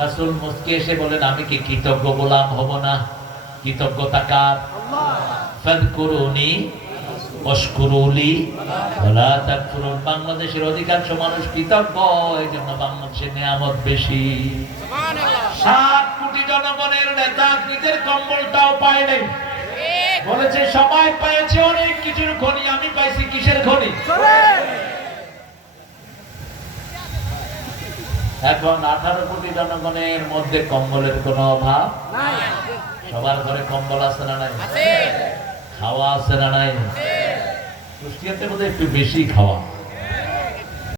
রাসূল মুস্কি এসে বলেন আমি কি কৃতজ্ঞ গোলাম হব না? কৃতজ্ঞতা কার? ফাযকুরুনি ওয়াশকুরুলি ওয়ালা তাকফুরুন। বাংলাদেশের অধিকাংশ মানুষ কৃতজ্ঞ, এই জন্য বাংলাদেশের নিয়ামত বেশি। সুবহানাল্লাহ। 7 কোটি জনগণের নেতা নিজের কম্বলটাও পায় নাই, বলেছে সবাই পেয়েছে অনেক কিছুর খনি, আমি পাইছি কিসের খনি? এখন 18 কোটি জনগণের মধ্যে কম্বলের কোনো অভাব নাই। সবার ঘরে কম্বল আছে না নাই? খাওয়া আছে না নাই? কুষ্টিয়াতে বোধহয় একটু বেশি খাওয়া।